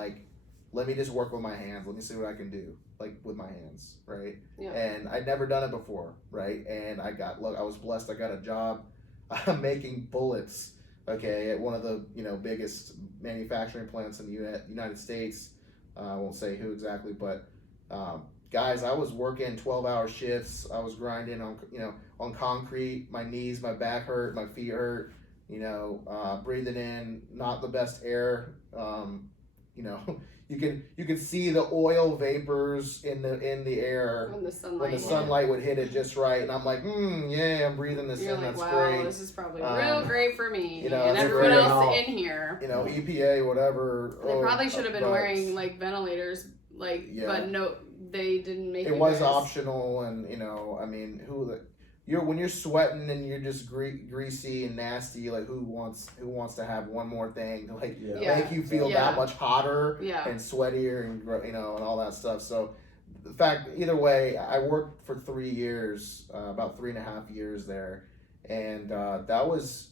let me just work with my hands. Let me see what I can do, with my hands, right? Yeah. And I'd never done it before, right? And I was blessed. I got a job making bullets, okay, at one of the, biggest manufacturing plants in the United States. I won't say who exactly, but guys, I was working 12-hour shifts. I was grinding on concrete. My knees, my back hurt, my feet hurt. Breathing in not the best air. You could see the oil vapors in the air when the sunlight would hit it just right, and I'm like, yeah, I'm breathing this You're in. like, That's wow, great. this is probably real great for me and it's everyone great. else in here. EPA, whatever. They probably should have been wearing ventilators, but no, they didn't make it. It was optional, and when you're sweating and you're just greasy and nasty, like who wants to have one more thing to like make you feel that much hotter and sweatier and and all that stuff. So the fact, either way, I worked for 3 years, about 3.5 years there, and that was,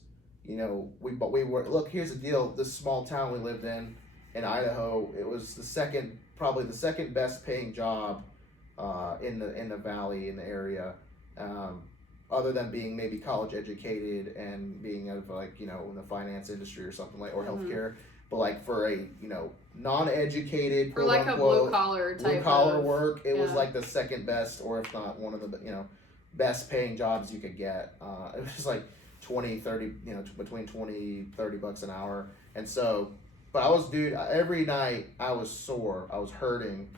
we were, look, here's the deal, this small town we lived in Idaho, it was probably the second best paying job in the valley, in the area, other than being maybe college educated and being out of like, in the finance industry or something like, or healthcare. But like for a, non-educated, for like a blue collar work, it was like the second best, or if not one of the, best paying jobs you could get. It was like 20, 30, between 20, 30 bucks an hour. And so, but every night I was sore. I was hurting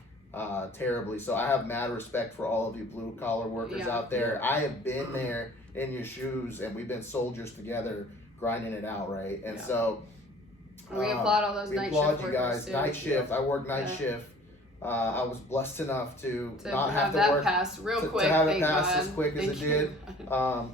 terribly. So I have mad respect for all of you blue collar workers out there. I have been there in your shoes, and we've been soldiers together grinding it out, right? And so we applaud all those night shift workers. We applaud you guys. Too. Night shift. I work night shift. I was blessed enough to not have to that work pass real quick. To have it pass as quick as it did. I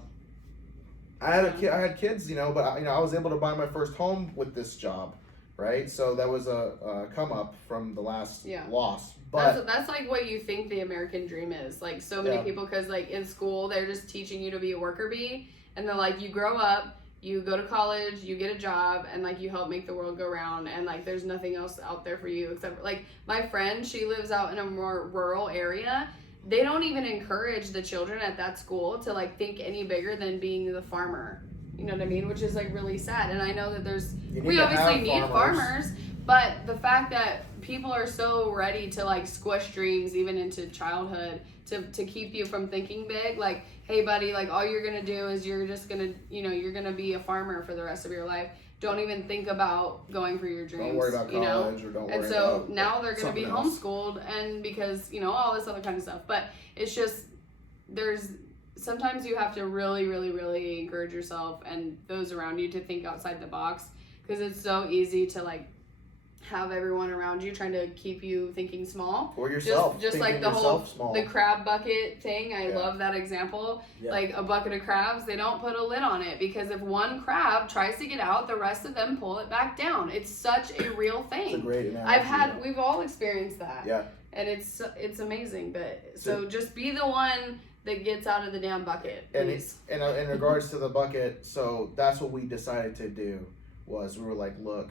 had kids, but I was able to buy my first home with this job, right? So that was a come up from the last loss. But that's like what you think the American dream is. Like so many people, because like in school they're just teaching you to be a worker bee, and they're like, you grow up, you go to college, you get a job, and like you help make the world go round, and like there's nothing else out there for you except for, like my friend, she lives out in a more rural area. They don't even encourage the children at that school to like think any bigger than being the farmer. You know what I mean? Which is like really sad. And I know that we obviously need farmers, but the fact that people are so ready to like squish dreams even into childhood to keep you from thinking big, like, hey buddy, like all you're gonna do is you're just gonna, you're gonna be a farmer for the rest of your life. Don't even think about going for your dreams. Don't worry about college, or don't worry about. And so now they're gonna be homeschooled, and because all this other kind of stuff. But it's just sometimes you have to really, really, really encourage yourself and those around you to think outside the box, because it's so easy to like have everyone around you trying to keep you thinking small. Or yourself. Just like the whole the crab bucket thing. I love that example. Yeah. Like a bucket of crabs, they don't put a lid on it, because if one crab tries to get out, the rest of them pull it back down. It's such a real thing. It's a great analogy. We've all experienced that. Yeah. And it's amazing. But so just be the one that gets out of the damn bucket. And in regards to the bucket, so that's what we decided to do. Was we were like, look,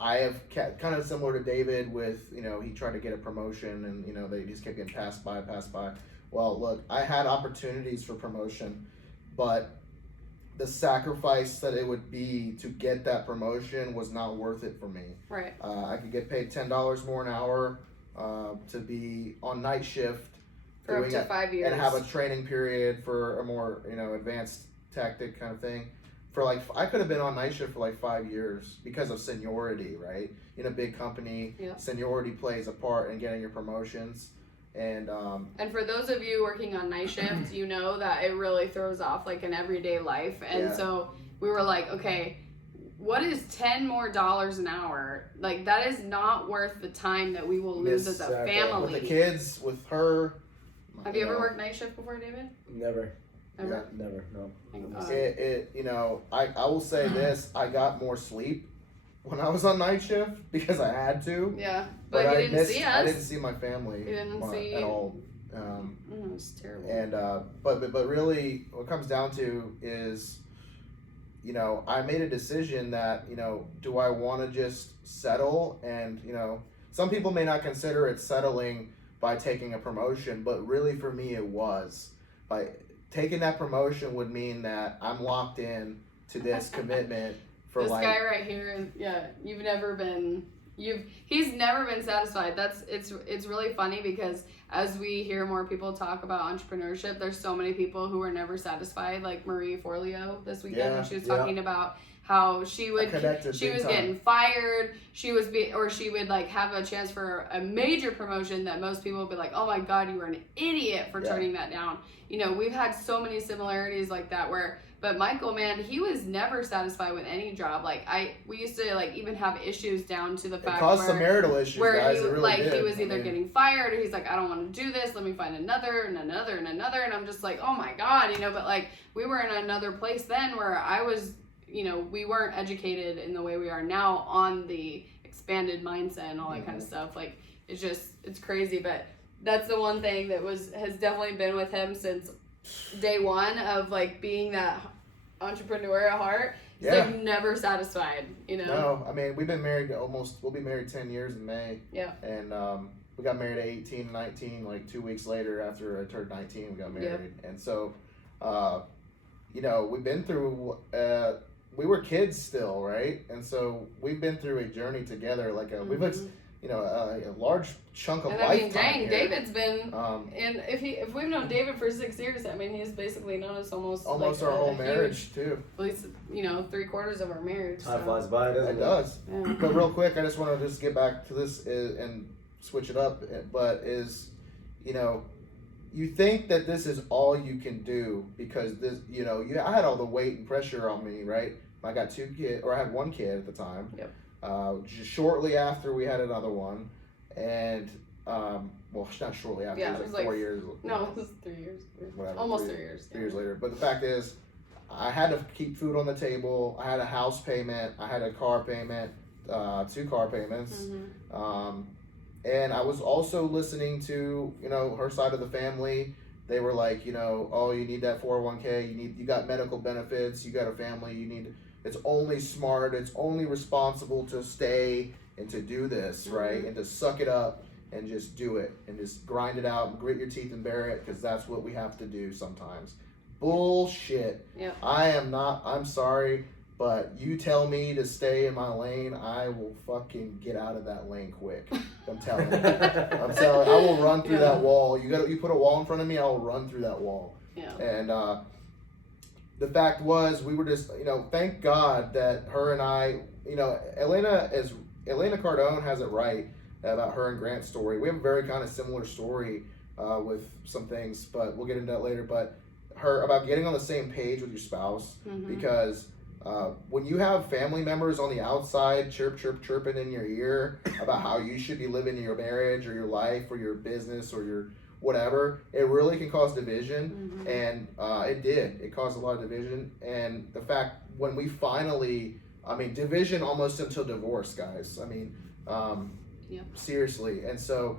I have kind of similar to David with, he tried to get a promotion, and, they just kept getting passed by. Well, look, I had opportunities for promotion, but the sacrifice that it would be to get that promotion was not worth it for me. Right. I could get paid $10 more an hour to be on night shift. For up to 5 years. And have a training period for a more, advanced tactic kind of thing. I could have been on night shift for like 5 years because of seniority, right? In a big company, seniority plays a part in getting your promotions. And for those of you working on night shift, you know that it really throws off like an everyday life. And so we were like, okay, what is $10 more an hour? Like that is not worth the time that we will lose as a family. With the kids, with her. Have you ever worked night shift before, David? Never. Never? Yeah, never, no. I will say this, I got more sleep when I was on night shift because I had to. Yeah, but you didn't see us. I didn't see my family at all. It was terrible. And but really, what it comes down to is, I made a decision that, do I want to just settle? And, some people may not consider it settling by taking a promotion, but really for me it was. By taking that promotion would mean that I'm locked in to this commitment for this guy right here. Yeah, he's never been satisfied. It's really funny because as we hear more people talk about entrepreneurship, there's so many people who are never satisfied, like Marie Forleo this weekend when she was talking about how she was getting fired, she would like have a chance for a major promotion that most people would be like, oh my god, you were an idiot for turning that down. We've had so many similarities like that, where But Michael, man, he was never satisfied with any job. Like we used to like even have issues down to the fact It caused some marital issues, where guys. he It really like did. he was either getting fired or he's like, I don't want to do this. Let me find another and another and another. And I'm just like, oh my God, you know. But like we were in another place then where I was, you know, we weren't educated in the way we are now on the expanded mindset and all that kind of stuff. Like it's crazy. But that's the one thing that has definitely been with him since day one of like being that entrepreneurial heart. He's like never satisfied, you know. No, I mean we've been married we'll be married 10 years in May. Yeah. And we got married at 18 and 19, like 2 weeks later after I turned 19 we got married. Yep. And so you know, we've been through we were kids still, right? And so we've been through a journey together, like we've you know, a large chunk of life. I mean, dang, here. David's been, and if we've known David for 6 years, I mean, he's basically known us almost like our whole marriage too. At least, you know, 3/4 of our marriage. Time flies by, doesn't it? It does. Yeah. But real quick, I just want to just get back to this and switch it up. But you know, you think that this is all you can do because this, you know, I had all the weight and pressure on me, right? I got 2 kids, or I had 1 kid at the time. Yep. Just shortly after we had another one, and well, not shortly after. Yeah, it was like 4 years. No, it was 3 years. Whatever. Almost 3 years. 3 years later. But the fact is, I had to keep food on the table. I had a house payment. I had a car payment, 2 car payments. And I was also listening to, you know, her side of the family. They were like, you know, oh, you need that 401k. You got medical benefits. You got a family. It's only smart. It's only responsible to stay and to do this, right? And to suck it up and just do it and just grind it out and grit your teeth and bear it because that's what we have to do sometimes. Bullshit. Yeah. I'm sorry, but you tell me to stay in my lane, I will fucking get out of that lane quick. I'm telling you. I will run through that wall. You put a wall in front of me, I will run through that wall. Yeah. And the fact was, we were just, you know, thank God that her and I, you know, Elena Cardone has it right about her and Grant's story. We have a very kind of similar story with some things, but we'll get into that later. But her about getting on the same page with your spouse, because when you have family members on the outside chirping in your ear about how you should be living your marriage or your life or your business or your whatever, it really can cause division. And it did. It caused a lot of division. And the fact when we finally, I mean, division almost until divorce, guys. I mean, seriously. And so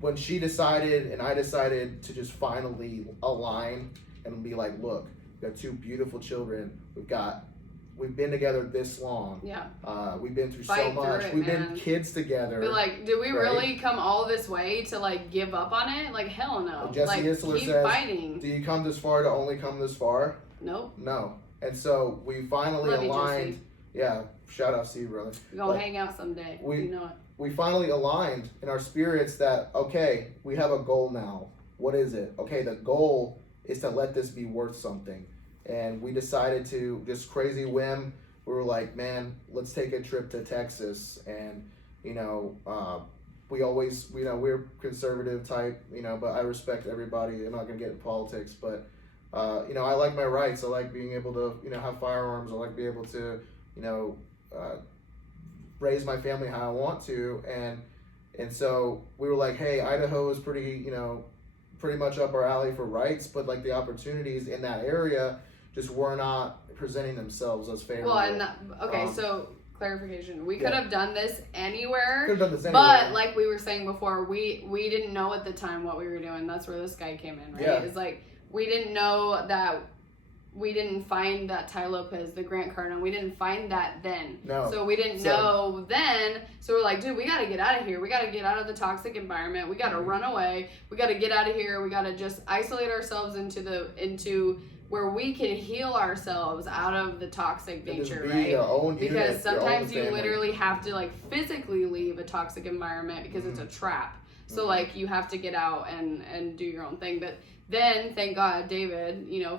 when she decided and I decided to just finally align and be like, look, we got 2 beautiful children. We've been together this long. Yeah. We've been through so much. We've been kids together. But like, did we really come all this way to like give up on it? Like, hell no. Jesse like, Isler keep says, fighting. do you come this far to only come this far? Nope. No. And so we finally aligned. Yeah. Shout out to you, brother. We're going to hang out someday. You know it. We finally aligned in our spirits that, okay, we have a goal now. What is it? Okay, the goal is to let this be worth something. And we decided to, just crazy whim, we were like, man, let's take a trip to Texas. And, you know, we always, you know, we're conservative type, you know, but I respect everybody. I'm not going to get in politics, but, you know, I like my rights. I like being able to, you know, have firearms. I like being able to, you know, raise my family how I want to. And so we were like, hey, Idaho is pretty, you know, pretty much up our alley for rights, but like the opportunities in that area just were not presenting themselves as favorable. Well, and so clarification, we could have done this anywhere. Could have done this anywhere. But like we were saying before, we didn't know at the time what we were doing. That's where this guy came in, right? Yeah. It's like we didn't know that. We didn't find that Ty Lopez, the Grant Cardone. We didn't find that then. No. So we didn't know then. So we're like, dude, we got to get out of here. We got to get out of the toxic environment. We got to run away. We got to get out of here. We got to just isolate ourselves into where we can heal ourselves out of the toxic nature, right? Because sometimes you literally have to like physically leave a toxic environment because it's a trap. So like you have to get out and do your own thing. But then, thank God, David, you know,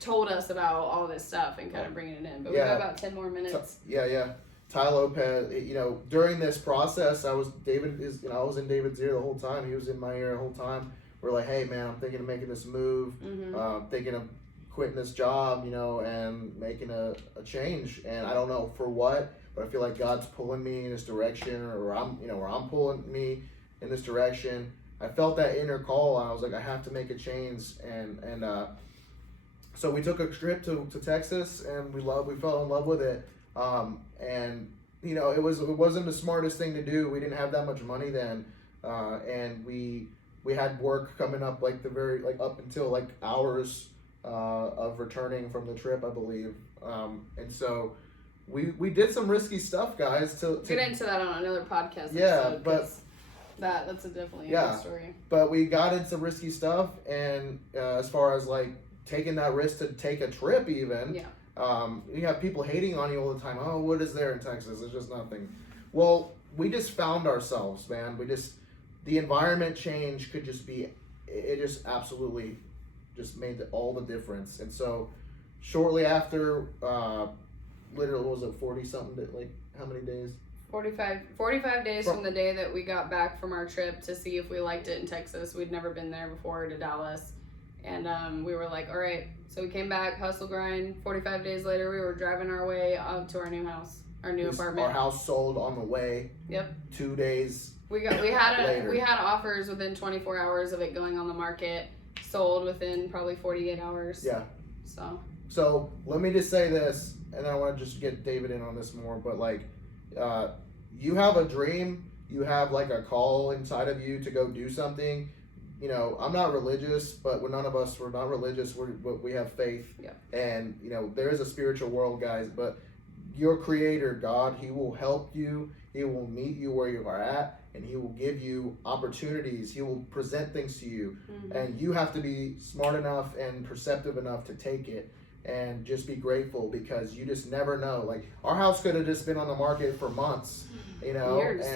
told us about all this stuff and kind of bringing it in. But we got about 10 more minutes. Ty Lopez, you know, during this process, I was in David's ear the whole time. He was in my ear the whole time. We're like, hey man, I'm thinking of making this move. Thinking of quitting this job, and making a change. And I don't know for what, but I feel like God's pulling me in this direction, or I'm pulling me in this direction. I felt that inner call, and I was like, I have to make a change. And so we took a trip to Texas, and we fell in love with it. And it wasn't the smartest thing to do. We didn't have that much money then, and we had work coming up up until hours of returning from the trip, I believe. And so we did some risky stuff, guys. To get into that on another podcast. Yeah, but that's definitely a good story. But we got into some risky stuff, and as far as taking that risk to take a trip, even. Yeah. You have people hating on you all the time. Oh, what is there in Texas? It's just nothing. Well, we just found ourselves, man. The environment change could just be, it just absolutely just made all the difference. And so shortly after, literally, what was it, 40 something, how many days? 45 days from the day that we got back from our trip to see if we liked it in Texas. We'd never been there before, to Dallas. And we were like, all right. So we came back, hustle grind. 45 days later, we were driving our way up to our new house, our new apartment. Our house sold on the way. Yep. 2 days. We had offers within 24 hours of it going on the market. Sold within probably 48 hours. Yeah. So let me just say this, and I want to just get David in on this more. But you have a dream. You have a call inside of you to go do something. I'm not religious, but we're not religious. We have faith. Yeah. And, there is a spiritual world, guys, but your creator, God, he will help you. He will meet you where you are at, and he will give you opportunities. He will present things to you. Mm-hmm. And you have to be smart enough and perceptive enough to take it and just be grateful, because you just never know. Our house could have just been on the market for months, years,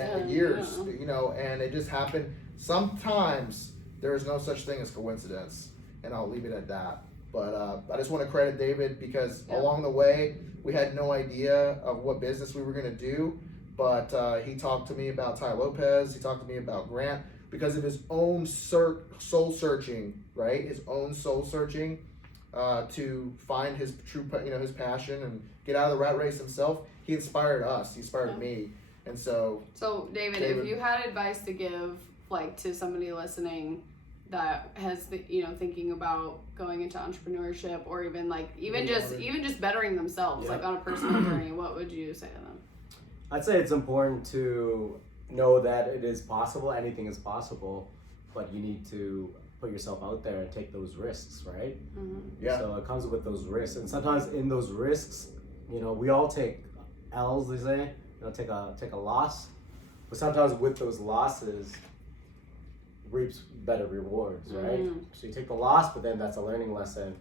and it just happened. Sometimes there is no such thing as coincidence, and I'll leave it at that. But I just want to credit David, because along the way, we had no idea of what business we were going to do, but he talked to me about Ty Lopez, he talked to me about Grant, because of his own soul searching, right? His own soul searching to find his true, his passion and get out of the rat race himself. He inspired us, he inspired me. And so David, if you had advice to give to somebody listening that has thinking about going into entrepreneurship, or even just bettering themselves on a personal journey, what would you say to them? I'd say it's important to know that it is possible. Anything is possible, but you need to put yourself out there and take those risks, right? Mm-hmm. Yeah. So it comes with those risks, and sometimes in those risks, we all take L's. They say, take a loss, but sometimes with those losses reaps better rewards, right? Mm-hmm. So you take the loss, but then that's a learning lesson.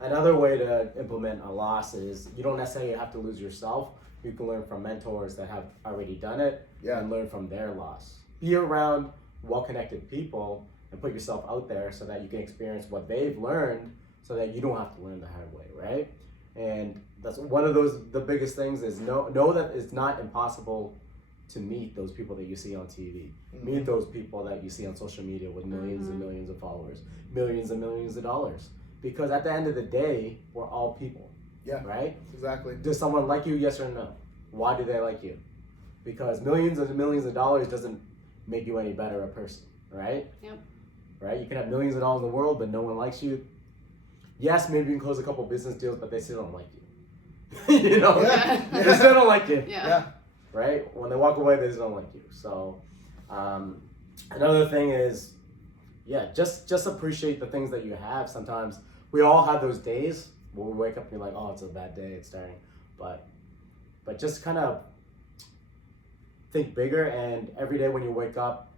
Another way to implement a loss is you don't necessarily have to lose yourself. You can learn from mentors that have already done it and learn from their loss. Be around well-connected people and put yourself out there so that you can experience what they've learned, so that you don't have to learn the hard way, right? And that's one of the biggest things is know that it's not impossible to meet those people that you see on TV. Mm-hmm. Meet those people that you see on social media with millions and millions of followers, millions and millions of dollars. Because at the end of the day, we're all people. Yeah. Right? Exactly. Does someone like you? Yes or no? Why do they like you? Because millions and millions of dollars doesn't make you any better a person, right? Yep. Right? You can have millions of dollars in the world, but no one likes you. Yes, maybe you can close a couple business deals, but they still don't like you. They still don't like you. Yeah. Right? When they walk away, they just don't like you. So, another thing is, just appreciate the things that you have. Sometimes we all have those days where we wake up and be like, oh, it's a bad day, it's starting. But just kind of think bigger, and every day when you wake up,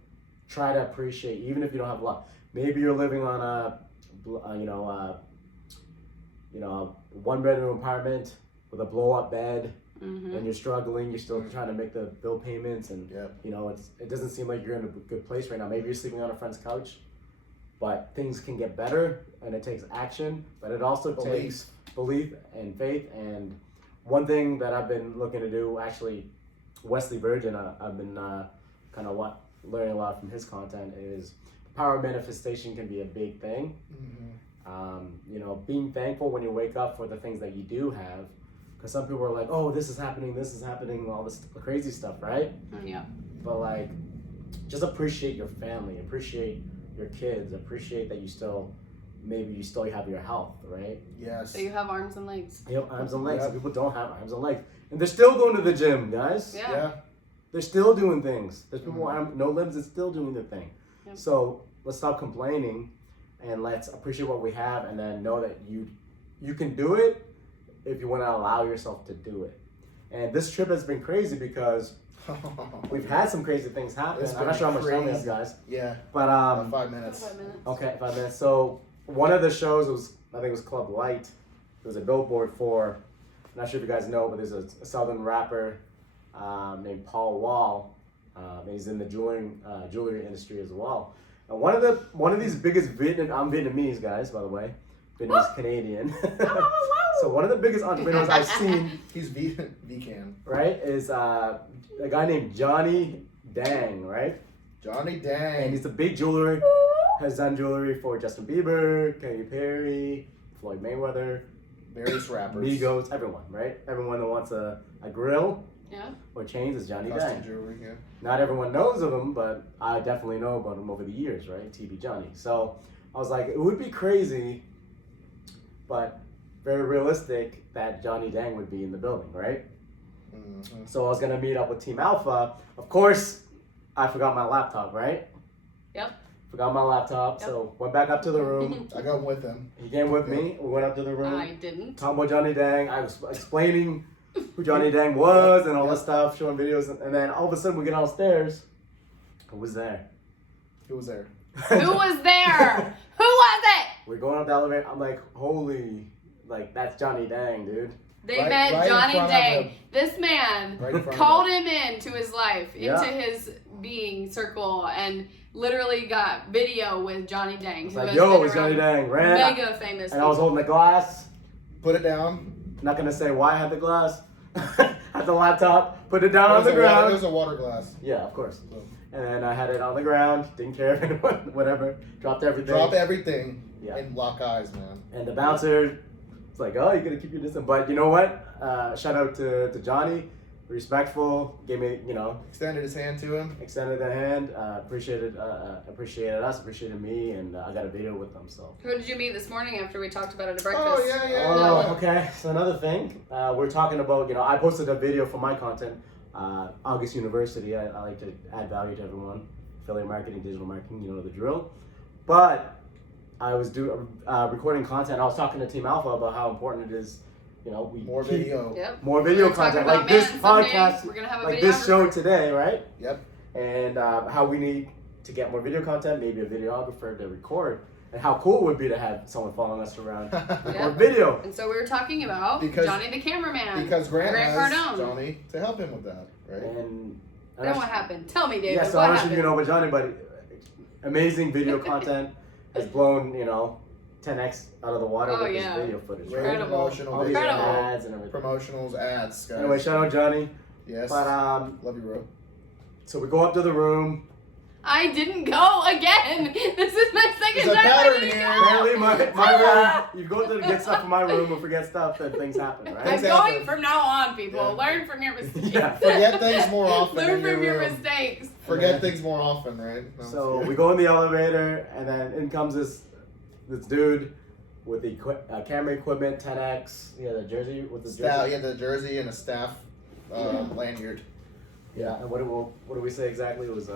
try to appreciate, even if you don't have a lot. Maybe you're living on a one-bedroom apartment with a blow-up bed. Mm-hmm. And you're struggling, you're still trying to make the bill payments, and it doesn't seem like you're in a good place right now. Maybe you're sleeping on a friend's couch, but things can get better, and it takes action, but it also takes belief and faith. And one thing that I've been looking to do, actually, Wesley Virgin, I've been learning a lot from his content, is power of manifestation can be a big thing. You know, being thankful when you wake up for the things that you do have. Because some people are like, oh, this is happening, all this crazy stuff, right? Yeah. But like, just appreciate your family, appreciate your kids, appreciate that you still have your health, right? Yes. So you have arms and legs. You have arms and legs. Yep. Some people don't have arms and legs. And they're still going to the gym, guys. Yeah. Yeah. They're still doing things. There's people with no limbs that's still doing their thing. Yep. So let's stop complaining and let's appreciate what we have, and then know that you can do it if you want to allow yourself to do it. And this trip has been crazy because we've had some crazy things happen. It's I'm not sure how much time we have, crazy. guys. Yeah. But About 5 minutes. 5 minutes. okay, 5 minutes. So one of the shows was, I think it was Club Light. It was a billboard for, I'm not sure if you guys know, but there's a southern rapper named Paul Wall. And he's in the jewelry industry as well. And one of these biggest I'm Vietnamese, guys, by the way, Vietnamese Canadian. So one of the biggest entrepreneurs I've seen, He's VCAN. right, is a guy named Johnny Dang, right? Johnny And Dang. he's a big jeweler. Has done jewelry for Justin Bieber, Katy Perry, Floyd Mayweather, Various rappers. Migos, everyone, right? Everyone that wants a grill Yeah. or chains is Johnny Custom Dang. jewelry, yeah. Not everyone knows of him, but I definitely know about him over the years, right? TV Johnny. So I was like, it would be crazy, but very realistic that Johnny Dang would be in the building, right? Mm-hmm. So I was gonna meet up with Team Alpha. Of course, I forgot my laptop, right? Yep. Forgot my laptop, Yep. so went back up to the room. I got with him. He came with me. We went up to the room. I didn't. Talking about Johnny Dang. I was explaining who Johnny Dang was and all this stuff, showing videos, and then all of a sudden we get downstairs. Who was there? Who was there? Who was there? Who was it? We're going up the elevator. I'm like, holy, like that's Johnny Dang, dude. They Right- met right in Johnny front of Dang. him. This man Right in front of called him. him into his life, Yeah. into his being circle, and literally got video with Johnny Dang. It's who like, has yo, been it's Johnny around Dang. Ran. mega famous. And I was holding the glass. Put it down. Not gonna say why I had the glass. Had the laptop. Put it down on the It ground. was a water glass. Yeah, of course. So, And then I had it on the ground. Didn't care if anyone, whatever. Dropped everything. drop everything Yeah. and lock eyes, man. And the bouncer, it's like, oh, you gotta keep your distance. But you know what? Shout out to Johnny, respectful, gave me, Extended his hand to him. extended the hand, appreciated us, appreciated me, and I got a video with them. So. Who did you meet this morning after we talked about it at breakfast? Oh, yeah. Oh, okay. So another thing, we're talking about, I posted a video for my content, August University. I like to add value to everyone, affiliate marketing, digital marketing, you know the drill. But I was recording content. I was talking to Team Alpha about how important it is, we More keep video. Yep. more video We're talking content, about like this man, someday podcast, We're gonna have a like video. this show today, right? Yep. And how we need to get more video content, maybe a videographer to record, and how cool it would be to have someone following us around Yeah. or video. And so we were talking about Because- Johnny the cameraman. Because Grant has Cardone. Johnny to help him with that, right? And Then what happened? Tell me, David. yeah, so what I'm not sure happened? if you know about Johnny, but amazing video content has blown 10x out of the water Oh, with yeah. his video footage. Great Right? Incredible. promotional All these video. Incredible. ads and everything. Promotionals, ads, guys. Anyway, shout out Johnny. Yes. But Love you, bro. so we go up to the room. I didn't go again. This is my second There's a time. pattern I didn't here. go. Apparently, my room. You go to get stuff from my room and forget stuff, then things happen, I'm right? Things going happen. from now on, people. Yeah. Learn from your mistakes. Yeah. Forget things more often. Learn in your from your room. mistakes. Forget things more often, right? No, So yeah. we go in the elevator, and then in comes this dude with the camera equipment, 10x. Yeah, the jersey with the Staff, jersey. yeah, the jersey and a staff lanyard. Yeah. And what do we say exactly? It was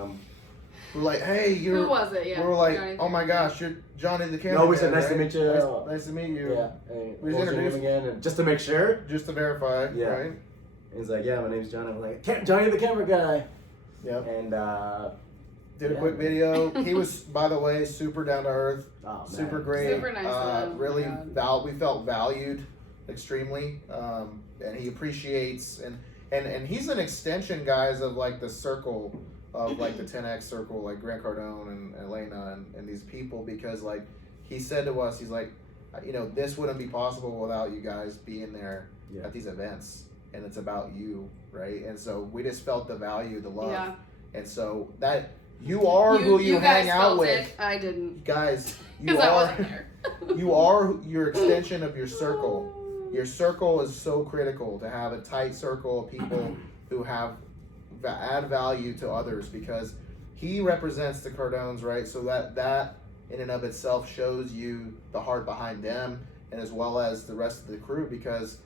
We're like, hey, you're. Who was it? Yeah. We're like, Johnny oh my Cameraman. gosh, you're Johnny the camera. No, we said nice to meet you. Nice to meet you. yeah. And We what was your name introduced- again, and just to make sure. Just to verify, Yeah. right? And he's like, yeah, my name's Johnny. I'm like, Johnny the camera guy. Yep. And Did a Yeah. quick video. He was, by the way, super down to earth, oh, man. super great. Super nice of him. Really, Oh my God. we felt valued extremely, and he appreciates and he's an extension, guys, of like the circle of like the 10x circle, like Grant Cardone and Elena and these people, because like he said to us, he's like, this wouldn't be possible without you guys being there Yeah. at these events, and it's about you, right? And so we just felt the value, the love. Yeah. And so that You are who you guys hang out felt with. it. I didn't. Guys, you Because I are wasn't there. you are your extension of your circle. Your circle is so critical to have a tight circle of people who add value to others, because he represents the Cardones, right? So that in and of itself shows you the heart behind them, and as well as the rest of the crew, because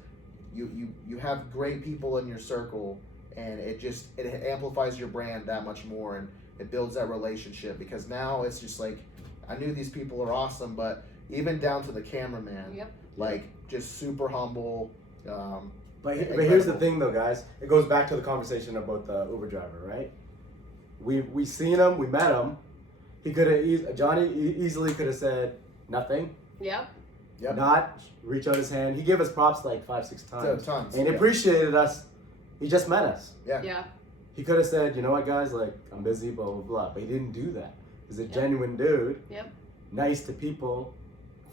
you have great people in your circle, and it amplifies your brand that much more, and it builds that relationship, because now it's just like, I knew these people are awesome, but even down to the cameraman, Yep. like just super humble. But here's the thing, though, guys. It goes back to the conversation about the Uber driver, right? We seen him, we met him. He could have Johnny easily could have said nothing. Yep. Not reach out his hand. He gave us props like 5-6 times, Tons, and he appreciated us. He just met us. Yeah. He could have said, you know what, guys, like, I'm busy, blah blah blah. But he didn't do that. He's a genuine dude. Yep. Nice to people,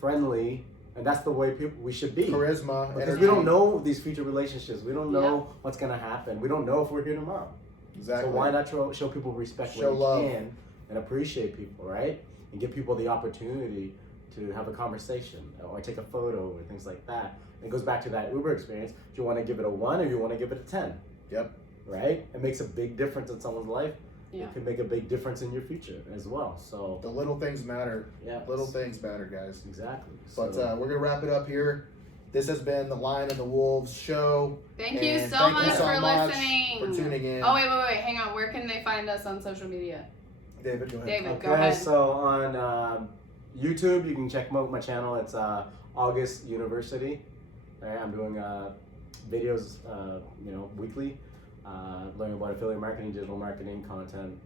friendly. And that's the way we should be. Charisma. Because energy. we don't know these future relationships. We don't know what's going to happen. We don't know if we're here tomorrow. Exactly. So why not show people respect Show when you love. can, and appreciate people, right? And give people the opportunity to have a conversation or take a photo or things like that. And it goes back to that Uber experience. Do you want to give it a 1 or do you want to give it a 10? Yep. Right? It makes a big difference in someone's life. Yeah. It can make a big difference in your future as well. So The little things matter. yeah, Little things matter, guys. exactly. But So, we're gonna wrap it up here. This has been the Lion and the Wolves show. Thank you And so thank much you so for much listening. for tuning in. Oh, wait. Hang on. Where can they find us on social media? David, go ahead. David, go okay, ahead. so on YouTube, you can check out my channel. It's August University. All right, I'm doing videos, weekly, learning about affiliate marketing, digital marketing, content,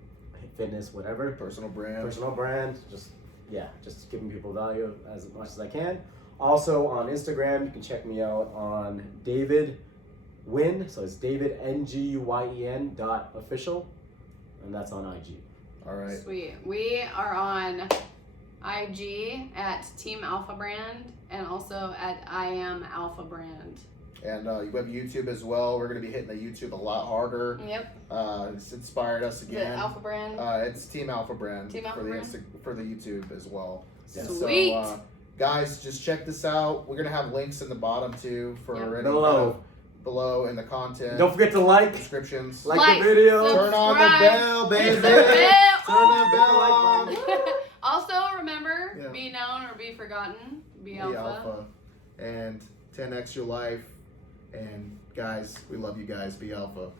fitness, whatever. Personal brand. Personal brand, just giving people value as much as I can. Also on Instagram, you can check me out on David Nguyen, so it's David Nguyen.official, and that's on IG. All right. Sweet. We are on IG at Team Alpha Brand and also at I Am Alpha Brand. And you have YouTube as well. We're gonna be hitting the YouTube a lot harder. Yep. It's inspired us The again. Alpha Brand. It's Team Alpha Brand Team Alpha for the Brand. for the YouTube as well. Yeah. Sweet. So, guys, just check this out. We're gonna have links in the bottom too for Yep. any below in the content Don't forget to like descriptions. the video. Turn on the subscribe, bell, baby. hit the bell. Turn that bell on. Also, remember, Yeah. be known or be forgotten. Be Be alpha. alpha. And 10x your life. And guys, we love you guys. Be alpha.